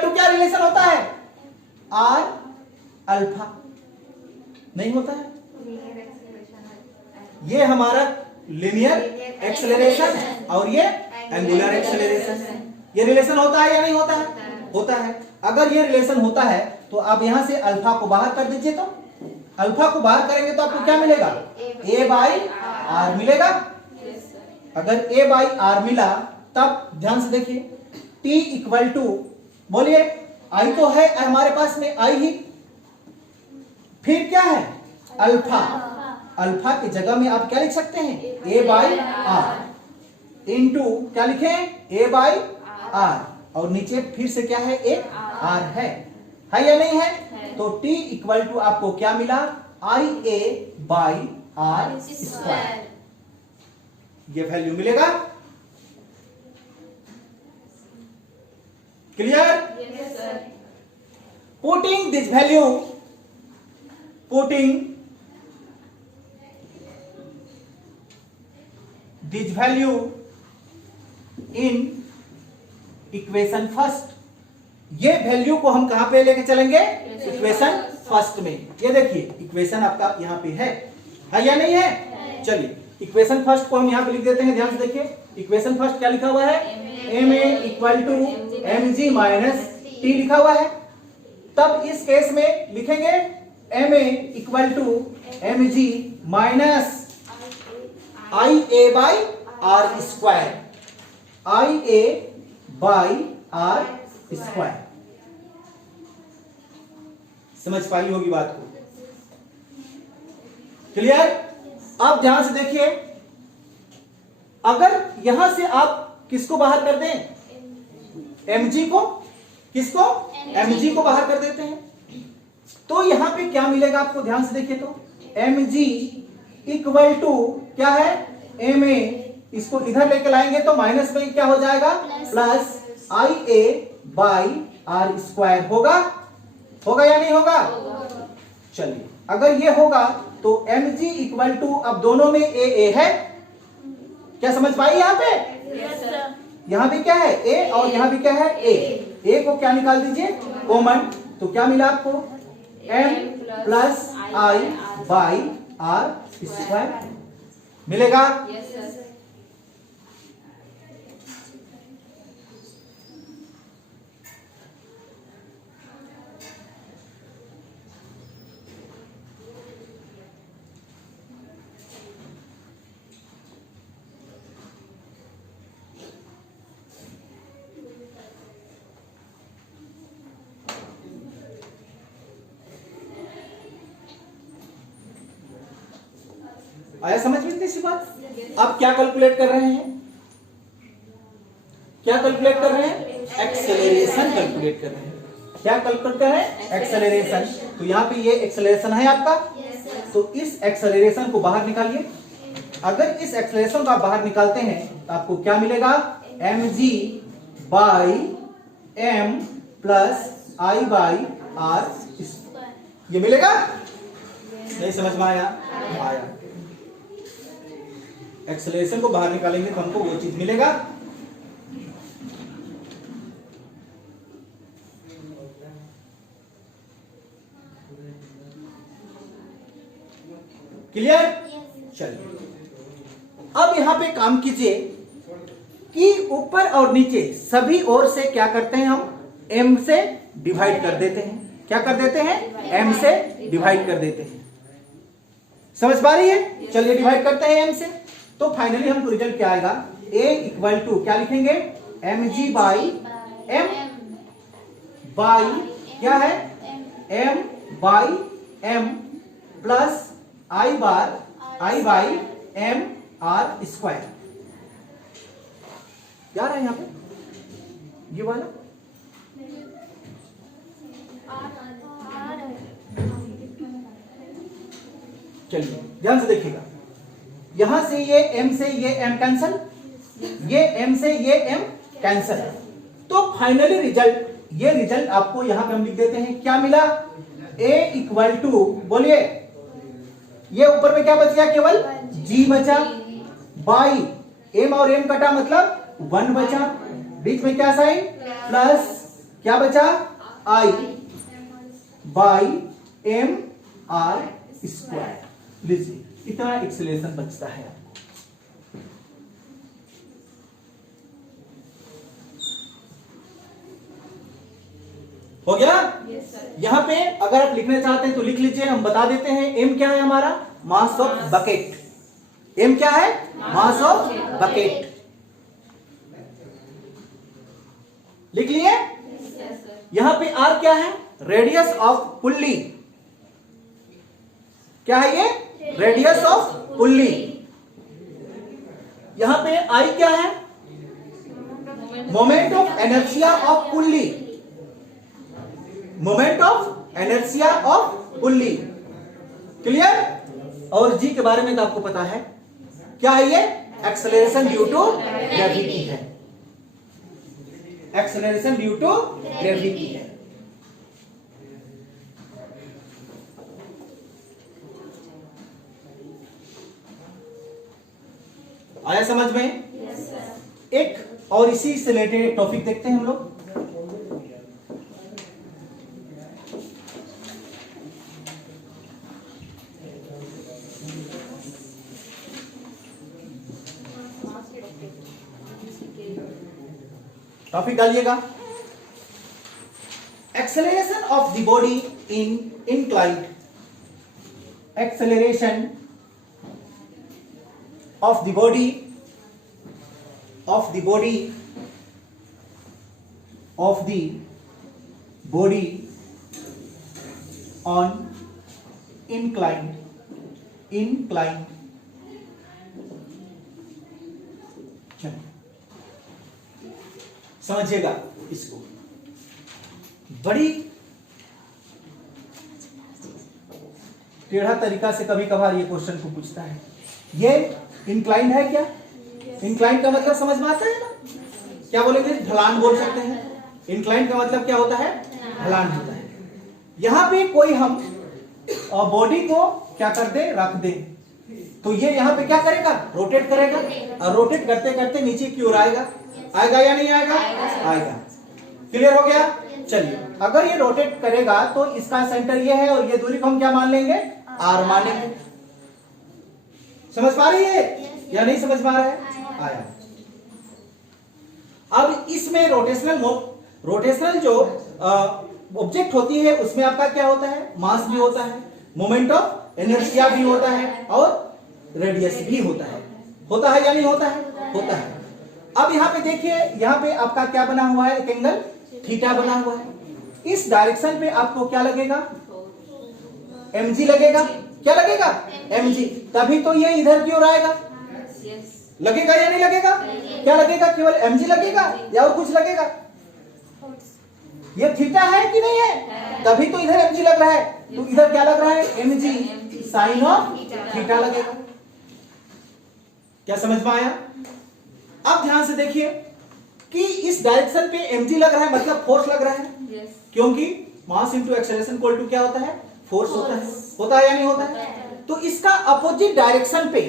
टू क्या रिलेशन होता है R अल्फा नहीं होता है। ये हमारा लीनियर एक्सेलरेशन और ये एंगुलर एक्सेलरेशन। ये रिलेशन होता है या नहीं होता है होता है। अगर ये रिलेशन होता है तो आप यहां से अल्फा को बाहर कर दीजिए। तो अल्फा को बाहर करेंगे तो आपको क्या मिलेगा A बाई आर मिलेगा। अगर A बाई आर मिला तब ध्यान से देखिए T इक्वल टू बोलिए I तो है हमारे पास में I ही, फिर क्या है अल्फा। अल्फा की जगह में आप क्या लिख सकते हैं A बाई आर इंटू क्या लिखें A बाई आर और नीचे फिर से क्या है एक R है या नहीं है। तो T इक्वल टू आपको क्या मिला आई ए बाई आर स्क्वायर। ये वैल्यू मिलेगा। Clear. Yes sir. Putting this value in equation first. ये वैल्यू को हम कहां पे लेके चलेंगे इक्वेशन फर्स्ट में। ये देखिए इक्वेशन आपका यहां पे है या नहीं है। चलिए इक्वेशन फर्स्ट को हम यहां पे लिख देते हैं। ध्यान से देखिए इक्वेशन फर्स्ट क्या लिखा हुआ है m A equal to m g minus t लिखा हुआ है। तब इस केस में लिखेंगे m A equal to m g minus I a by are square. I a by are square. समझ पाई होगी बात को। क्लियर। अब ध्यान से देखिए अगर यहां से आप किसको बाहर कर दें mg को, किसको mg को बाहर कर देते हैं तो यहां पे क्या मिलेगा आपको। ध्यान से देखिए तो mg इक्वल टू क्या है ma, इसको इधर लेके लाएंगे तो माइनस में क्या हो जाएगा plus I a by are square होगा या नहीं होगा। चलिए अगर ये होगा तो mg इक्वल टू अब दोनों में a है। क्या समझ पाई यहां पे यस सर। यहां भी क्या है a और यहां भी क्या है a को क्या निकाल दीजिए कॉमन। तो क्या मिला आपको m plus I by are square मिलेगा। Yes sir. आया समझ में इतनी सी बात। आप क्या कैलकुलेट कर रहे हैं क्या कैलकुलेट कर रहे हैं एक्सेलरेशन कैलकुलेट कर रहे हैं। क्या कैलकुलेट करते हैं? एक्सेलरेशन। तो यहाँ पे ये एक्सेलरेशन है आपका, तो इस एक्सेलरेशन को बाहर निकालिए। अगर इस एक्सेलरेशन को आप बाहर निकालते हैं तो आपको क्या मिलेगा? mg by m plus I by are, ये मिलेगा। नहीं समझ में आया? आया। एक्सेलरेशन को बाहर निकालेंगे तो हमको वो चीज मिलेगा। क्लियर? चलिए अब यहां पे काम कीजिए कि ऊपर और नीचे सभी ओर से क्या करते हैं हम? m से डिवाइड कर देते हैं। क्या कर देते हैं? m से डिवाइड कर देते हैं। समझ पा रही है? चलिए डिवाइड करते हैं m से। तो फाइनली हमको रिजल्ट क्या आएगा? a इक्वल टू क्या लिखेंगे? mg बाई m बाई क्या है? m by m plus I by m r square. क्या रहा है यहाँ पे? ये वाला चलिए ध्यान से देखिएगा। यहां से ये m से ये m कैंसल, ये m से ये m कैंसल। तो फाइनली रिजल्ट, ये रिजल्ट आपको यहां पे हम लिख देते हैं। क्या मिला? a इक्वल टू, बोलिए, ये ऊपर में क्या बच गया? केवल g बचा, बाई m और m कटा मतलब 1 बचा, बीच में क्या साइन? प्लस क्या बचा? i by m r square. लीजिए इतना एक्सेलरेशन बचता है आपको। हो गया? यहां पे अगर आप लिखना चाहते हैं तो लिख लीजिए, हम बता देते हैं। m क्या है हमारा? Mass of bucket. m क्या है? Mass of bucket. लिख लिए? यहां पे r क्या है? Radius of pulley. क्या है ये? Radius of pulley. यहां पे I क्या है? Moment of inertia of pulley. Moment of inertia of pulley. Clear? और G के बारे में तो आपको पता है। क्या है ये? एक्सेलरेशन ड्यू टू ग्रेविटी है। एक्सेलरेशन ड्यू टू ग्रेविटी है। आया समझ में? एक और इसी से रिलेटेड टॉपिक देखते हैं हम लोग। टॉपिक डालिएगा। Acceleration of the body in inclined. Acceleration of the body of the body on inclined समझिएगा इसको। बड़ी टेढ़ा तरीका से कभी कभार ये क्वेश्चन को पूछता है। ये इंक्लाइंड है क्या? इंक्लाइंड का मतलब समझ में आता है ना? क्या बोलेंगे? ढलान बोल सकते हैं। इंक्लाइंड का मतलब क्या होता है? ढलान होता है। यहां पे कोई हम बॉडी को क्या कर दे? रख दे, तो ये यहां पे क्या करेगा? रोटेट करेगा, और रोटेट करते करते नीचे की ओर आएगा। आएगा या नहीं आएगा? आएगा। क्लियर हो गया? चलिए, अगर ये रोटेट करेगा तो इसका सेंटर ये है और ये दूरी को हम क्या मान लेंगे? आर मानेंगे। समझ पा रही है या नहीं समझ पा रहा है? आया। अब इसमें रोटेशनल जो ऑब्जेक्ट होती है उसमें आपका क्या होता है? मास भी होता है, मोमेंट ऑफ इनर्शिया भी होता है, और रेडियस भी होता है। होता है या नहीं होता है? होता है। अब यहाँ पे देखिए, यहाँ पे आपका क्या बना हुआ है? एक एंगल थीटा बना हुआ है। इस डायरेक्शन पे आपको क्या लगेगा? mg लगेगा। क्या लगेगा? mg। तभी तो ये इधर की ओर आएगा। लगेगा या नहीं लगेगा? क्या लगेगा? केवल mg लगेगा या और कुछ लगेगा? ये थीटा है कि नहीं है? तभी तो इधर mg लग रहा है, तो इधर क्या लग रहा है? mg साइन ऑफ थीटा लगेगा। क्या समझ में आया? अब ध्यान से देखिए कि इस डायरेक्शन पे mg लग रहा है, मतलब फोर्स लग रहा है। Yes. क्योंकि mass into acceleration equal to क्या होता है? फोर्स होता है या नहीं होता है? तो इसका अपोजिट डायरेक्शन पे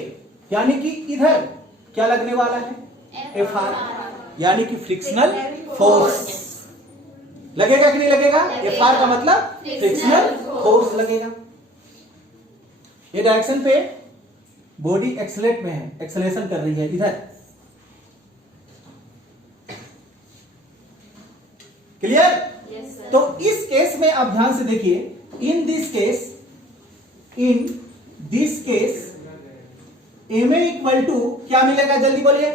यानी कि इधर क्या लगने वाला है? Fr, यानी कि फ्रिक्शनल फोर्स लगेगा कि नहीं लगेगा? Fr का मतलब फ्रिक्शनल फोर्स लगेगा। ये डायरेक्शन पे बॉडी एक्सेलरेट में है, एक्सेलरेशन कर रही है इधर। क्लियर? Yes, sir. तो इस केस में आप ध्यान से देखिए, in this case m equal to क्या मिलेगा? जल्दी बोलिए,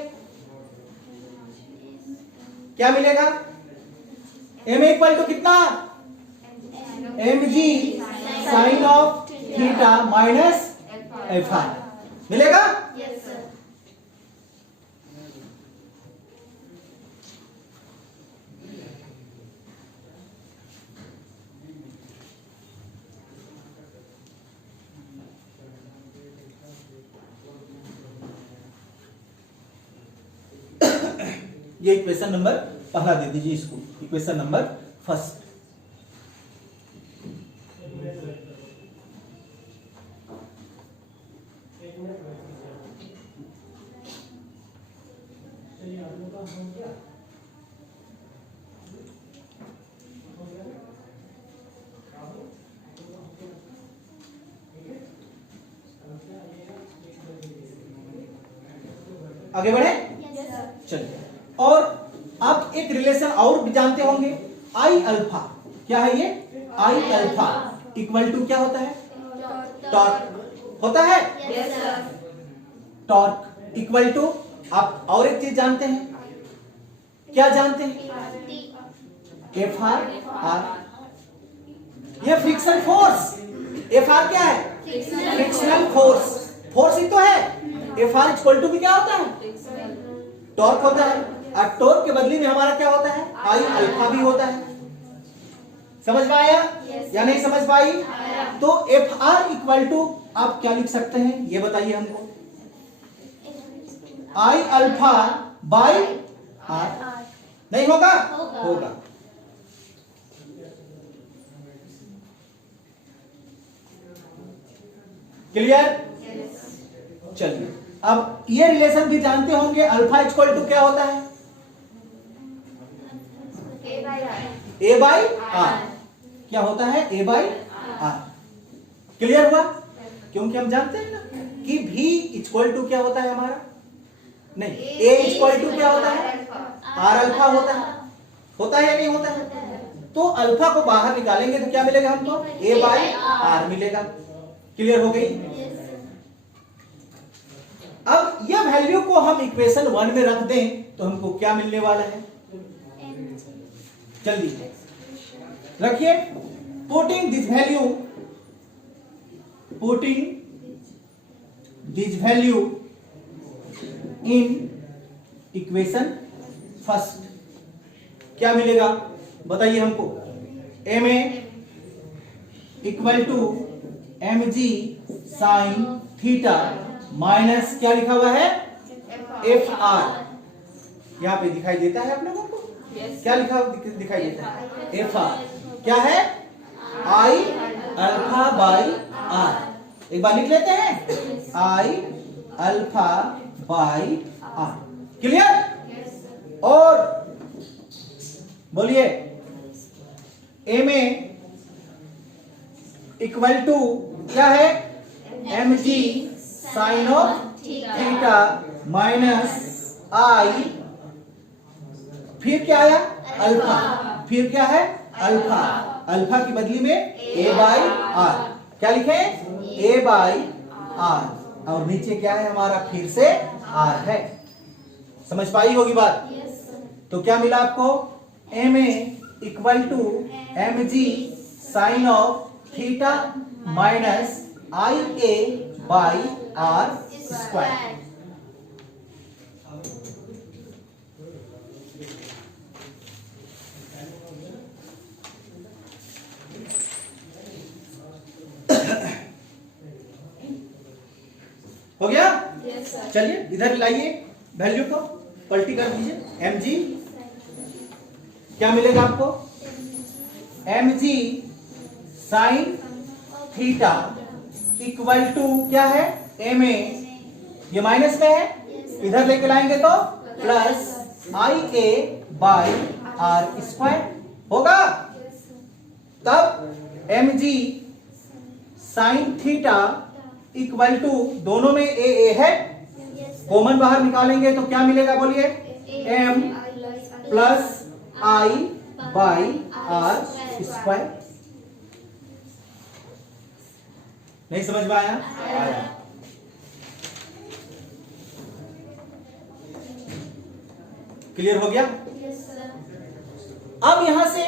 क्या मिलेगा? एम इक्वल टू कितना? mg sine of theta minus Fr मिलेगा। Yes, sir. ये इक्वेशन नंबर पहला दे दीजिए इसको, इक्वेशन नंबर फर्स्ट। आगे बढ़े, Yes, sir. चलिए। और आप एक रिलेशन और भी जानते होंगे, आई अल्फा। क्या है ये? आई अल्फा इक्वल टू क्या होता है? टॉर्क होता है। Yes, sir. Torque equal to, आप और एक चीज जानते हैं, क्या जानते हैं? Fr। ये फ्रिक्शन फोर्स, Fr क्या है? Frictional force. फोर्स ही तो है। Fr इक्वल टू भी क्या होता है? टॉर्क होता है। और टॉर्क के बदले में हमारा क्या होता है? आई अल्फा भी होता है। समझ में आया या नहीं समझ पाई? तो Fr इक्वल टू आप क्या लिख सकते हैं, ये बताइए हमको। I alpha by r. नहीं होगा? होगा। क्लियर? चलिए, अब ये रिलेशन भी जानते होंगे, अल्फा इक्वल टू क्या होता है? ए बाई आर। क्या होता है? ए बाई आर। क्लियर हुआ? क्योंकि हम जानते हैं ना कि भी इक्वल टू क्या होता है हमारा? नहीं, ए इक्वल टू क्या होता है? आर अल्फा होता है। होता है या नहीं होता है? तो अल्फा को बाहर निकालेंगे तो क्या मिलेगा हमको? ए बाई आर मिलेगा। क्लियर हो गई? अब यह वैल्यू को हम इक्वेशन 1 में रख दें तो हमको क्या मिलने वाला है? जल्दी रखिए। Putting this value in equation first क्या मिलेगा बताइए हमको? M A equal to mg sine theta minus क्या लिखा हुआ है? Fr। यहाँ पे दिखाई देता है आप लोगों को? Yes. क्या लिखा दिखाई देता है? Fr क्या है? I alpha by R. एक बार लिख लेते हैं, I alpha by R. Clear? और बोलिए, एम ए इक्वल टू क्या है? mg sine of theta minus I, फिर क्या आया? अल्फा। फिर क्या है? अल्फा। अल्फा की बदली में ए बाई आर। क्या लिखे? A by r. और नीचे क्या है हमारा? फिर से आर है। समझ पाई होगी बात? तो क्या मिला आपको? M A equal to mg sine of theta minus I a by are square. हो गया? Yes, sir. चलिए इधर लाइए वैल्यू को, पलटी कर दीजिए। mg क्या मिलेगा आपको? mg sine theta equal to क्या है? ma, ये माइनस में है, इधर लेके लाएंगे तो plus ia by are square होगा। तब mg sine theta equal to, दोनों में a है, कॉमन बाहर निकालेंगे तो क्या मिलेगा बोलिए? m plus i by are square. नहीं समझ में आया? आया। क्लियर हो गया? Yes, sir. अब यहां से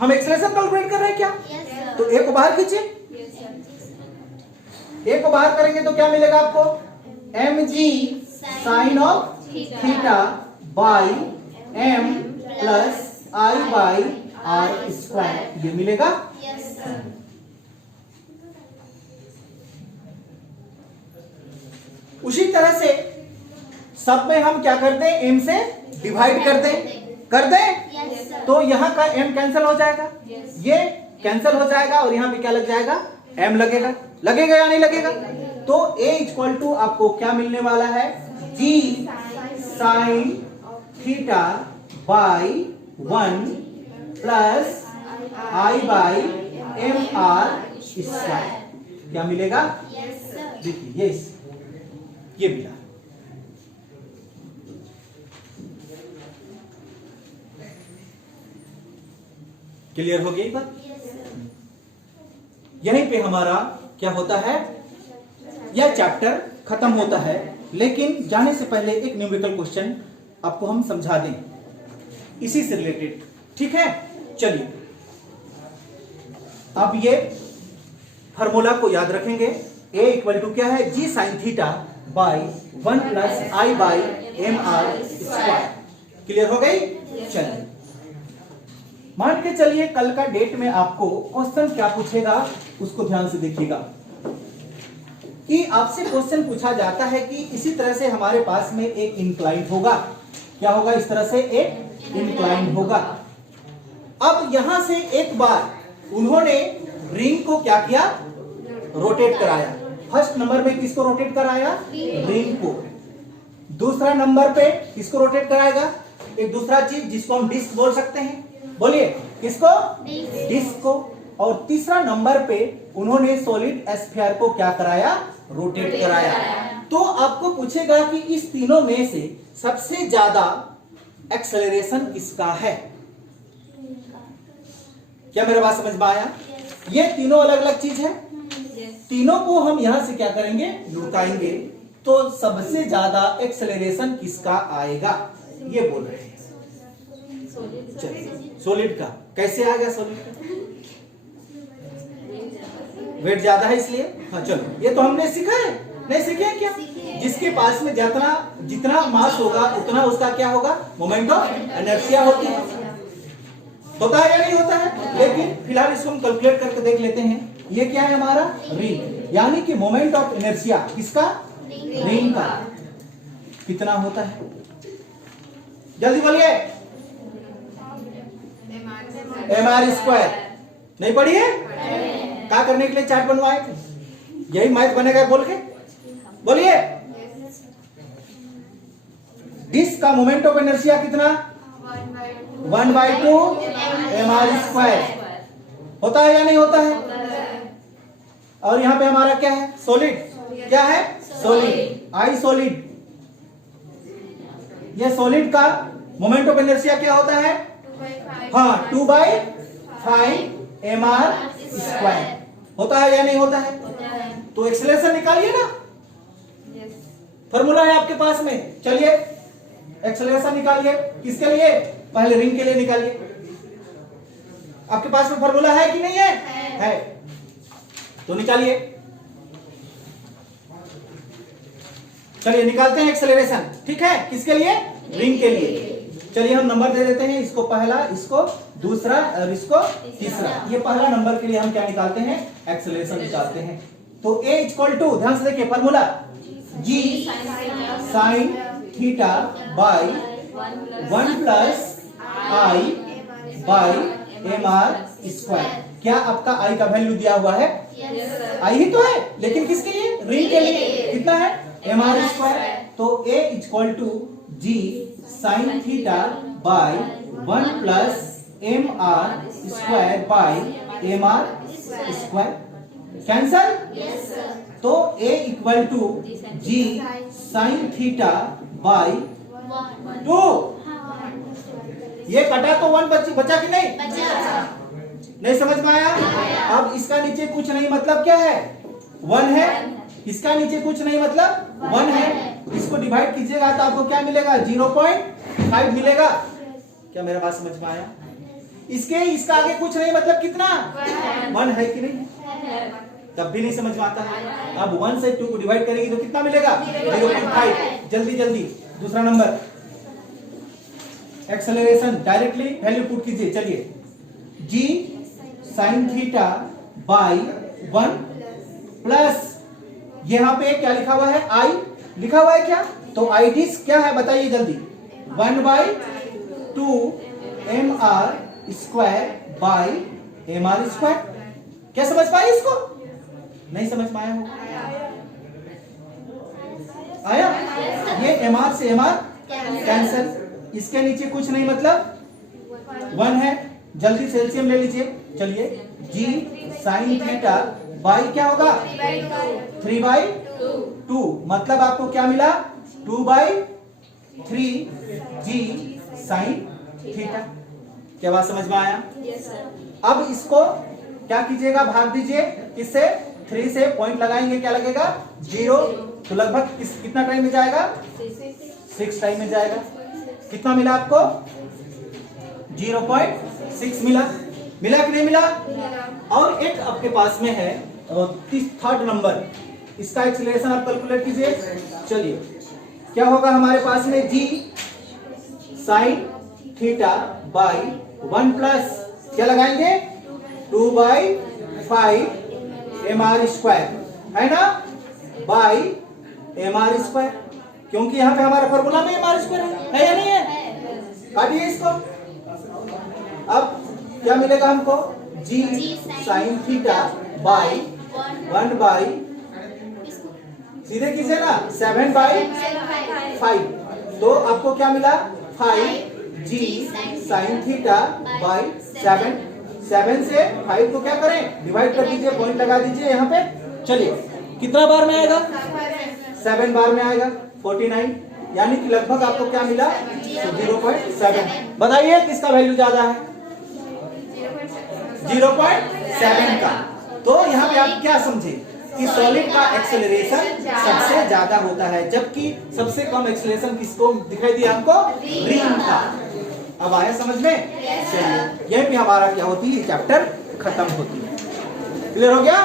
हम एक्सप्रेशन कैलकुलेट कर रहे हैं क्या? Yes, sir. तो ए को बाहर खींचिए। Yes, sir. ए को बाहर करेंगे तो क्या मिलेगा आपको? mg sine of theta by m plus i by are square, ये मिलेगा। Yes, sir. उसी तरह से सब में हम क्या कर दें? m से डिवाइड कर दें Yes, sir. तो यहाँ का m कैंसिल हो जाएगा, Yes. ये कैंसिल हो जाएगा और यहाँ पे क्या लग जाएगा? m लगेगा। लगेगा या नहीं लगेगा? तो a इक्वल टू आपको क्या मिलने वाला है? g sine theta by 1 plus i by M R square, क्या मिलेगा? Yes, sir. देखिए ये मिला। क्लियर हो गई बात? Yes, sir. यहीं पे हमारा क्या होता है? यह चैप्टर खत्म होता है, लेकिन जाने से पहले एक न्यूमेरिकल क्वेश्चन आपको हम समझा दें इसी से रिलेटेड, ठीक है? चलिए अब ये फार्मूला को याद रखेंगे। a इक्वल टू क्या है? g sine theta by 1 plus i by M R square. Clear हो गई? चलिए मान के चलिए कल का डेट में आपको क्वेश्चन क्या पूछेगा उसको ध्यान से देखिएगा कि आपसे क्वेश्चन पूछा जाता है कि इसी तरह से हमारे पास में एक इंक्लाइन होगा। क्या होगा? इस तरह से एक इंक्लाइन होगा। अब यहां से एक बार उन्होंने रिंग को क्या किया? रोटेट कराया। फर्स्ट नंबर पे किसको रोटेट कराया? रिंग को। दूसरा नंबर पे किसको रोटेट कराएगा? एक दूसरा चीज जिसको हम डिस्क बोल सकते हैं, बोलिए किसको? डिस्क को। और तीसरा नंबर पे उन्होंने सॉलिड स्फीयर को क्या कराया? रोटेट कराया। तो आपको पूछेगा कि इस तीनों में से सबसे ज्यादा एक्सेलरेशन किसका है? क्या मेरा बात समझ में आया? ये तीनों अलग अलग चीज है, तीनों को हम यहां से क्या करेंगे? लुटाएंगे। तो सबसे ज्यादा एक्सेलरेशन किसका आएगा ये बोल रहे हैं। चलिए सॉलिड का कैसे आएगा? सॉलिड का वेट ज्यादा है इसलिए। हाँ चलो, ये तो हमने सीखा है, नहीं सीखे हैं क्या? जिसके पास में जितना मास होगा उतना उसका क्या होगा? मोमेंट ऑफ इनर्शिया होती है। होता है या नहीं होता है? लेकिन फिलहाल इसको हम कैलकुलेट करके देख लेते हैं। ये क्या है हमारा? रिंग, यानी कि मोमेंट ऑफ इनर्शिया किसका? रिंग का कितना होता है? जल्दी बोलिए। M are square. नहीं पढ़ी है? क्या करने के लिए चार्ट बनवाए थे? यही मैथ बनेगा बोल के बोलिए। डिस्क का मोमेंट ऑफ इनर्शिया कितना? 1/2 एम आर स्क्वायर। होता है या नहीं होता है? और यहाँ पे हमारा क्या है? सॉलिड। क्या है? सॉलिड। आई सॉलिड। ये सॉलिड का मोमेंट ऑफ इनर्शिया क्या होता है? हाँ 2/5 एम आर स्क्वायर। होता है या नहीं होता है? तो एक्सेलरेशन निकालिए ना, फॉर्मूला है आपके पास में। चलिए एक्सेलरेशन निकालिए। किसके लिए? पहले रिंग के लिए निकालिए। आपके पास में फॉर्मूला है कि नहीं है? है। तो निकालिए। चलिए निकालते हैं एक्सेलरेशन। ठीक है, किसके लिए? रिंग के लिए। चलिए हम नंबर दे देते हैं, इसको पहला, इसको दूसरा और इसको तीसरा। ये पहला नंबर के लिए हम क्या निकालते हैं? एक्सेलरेशन निकालते हैं। तो a इक्वल टू, ध्यान से देखिए formula, g sine theta by 1 plus I by M R square. क्या आपका आई का वैल्यू दिया हुआ है? आई ही तो है, लेकिन किसके लिए? रिंग के लिए। कितना है? M are square. तो A equal to G sine theta by 1 plus M are square by M R square. Cancel? तो A equal to G sine theta by 2। ये कटा तो 1 बचा कि नहीं? नहीं समझ में आया? अब इसका नीचे कुछ नहीं मतलब क्या है? 1 है। इसका नीचे कुछ नहीं मतलब 1 है। इसको डिवाइड कीजिएगा तो आपको क्या मिलेगा? 0.5 मिलेगा। क्या मेरा बात समझ में आया? इसका आगे कुछ नहीं मतलब कितना? 1 है कि नहीं? तब भी नहीं समझ में आता है। अब 1 से 2 को डिवाइड करेंगे तो कितना मिलेगा? 0.5। जल्दी जल्दी दूसरा number acceleration directly value put कीजिए। चलिए, जी साइन थीटा बाई 1 प्लस यहाँ पे क्या लिखा हुआ है? आई लिखा हुआ है क्या? तो आई डी क्या है बताइए जल्दी? 1/2 m are square by M R square. क्या समझ पाए इसको? नहीं समझ में आया हो? आया? ये एम आर से एम आर कैंसल। इसके नीचे कुछ नहीं मतलब 1 है। जल्दी से एलसीएम ले लीजिए। चलिए, जी साइन थीटा बाई क्या होगा? 3/2। मतलब आपको क्या मिला? 2/3 जी साइन थीटा। क्या बात समझ में आया? अब इसको क्या कीजिएगा? भाग दीजिए। किससे? 3 से पॉइंट लगाएंगे, क्या लगेगा? 0। तो लगभग कितना टाइम में जाएगा? 6 टाइम में जाएगा। कितना मिला आपको? 0.6 मिला। मिला कि नहीं मिला? और एक आपके पास में है 3rd नंबर। इसका एक्सीलरेशन आप कैलकुलेट कीजिए। चलिए, क्या होगा हमारे पास में? जी साइन थीटा बाई 1 प्लस क्या लगाएंगे? 2/5 एम आर स्क्वायर है ना, बाई एम आर स्क्वायर। क्योंकि यहाँ पे हमारा फॉर्मूला में एम आर स्क्वायर है या नहीं है? काटिए इसको। अब क्या मिलेगा हमको? जी साइन थीटा बाई 1/, सीधे कीजिए ना, 7/5। तो आपको क्या मिला? 5 जी साइन थीटा बाई 7 से 5 को क्या करें? डिवाइड कर दीजिए, पॉइंट लगा दीजिए यहाँ पे। चलिए, कितना बार में आएगा? 7 बार में आएगा। 49, यानी कि लगभग आपको क्या मिला? 0.7। बताइए किसका वैल्यू ज्यादा है? 0.7 का। तो यहाँ पे आप क्या समझे कि सॉलिड का एक्सेलरेशन सबसे ज्यादा होता है, जबकि सबसे कम एक्सेलरेशन किसको दिखाई दिया हमको? रिंग का। अब आया समझ में? चलिए, यहीं पे हमारा क्या होती है? चैप्टर खत्म होती है। क्लियर हो गया?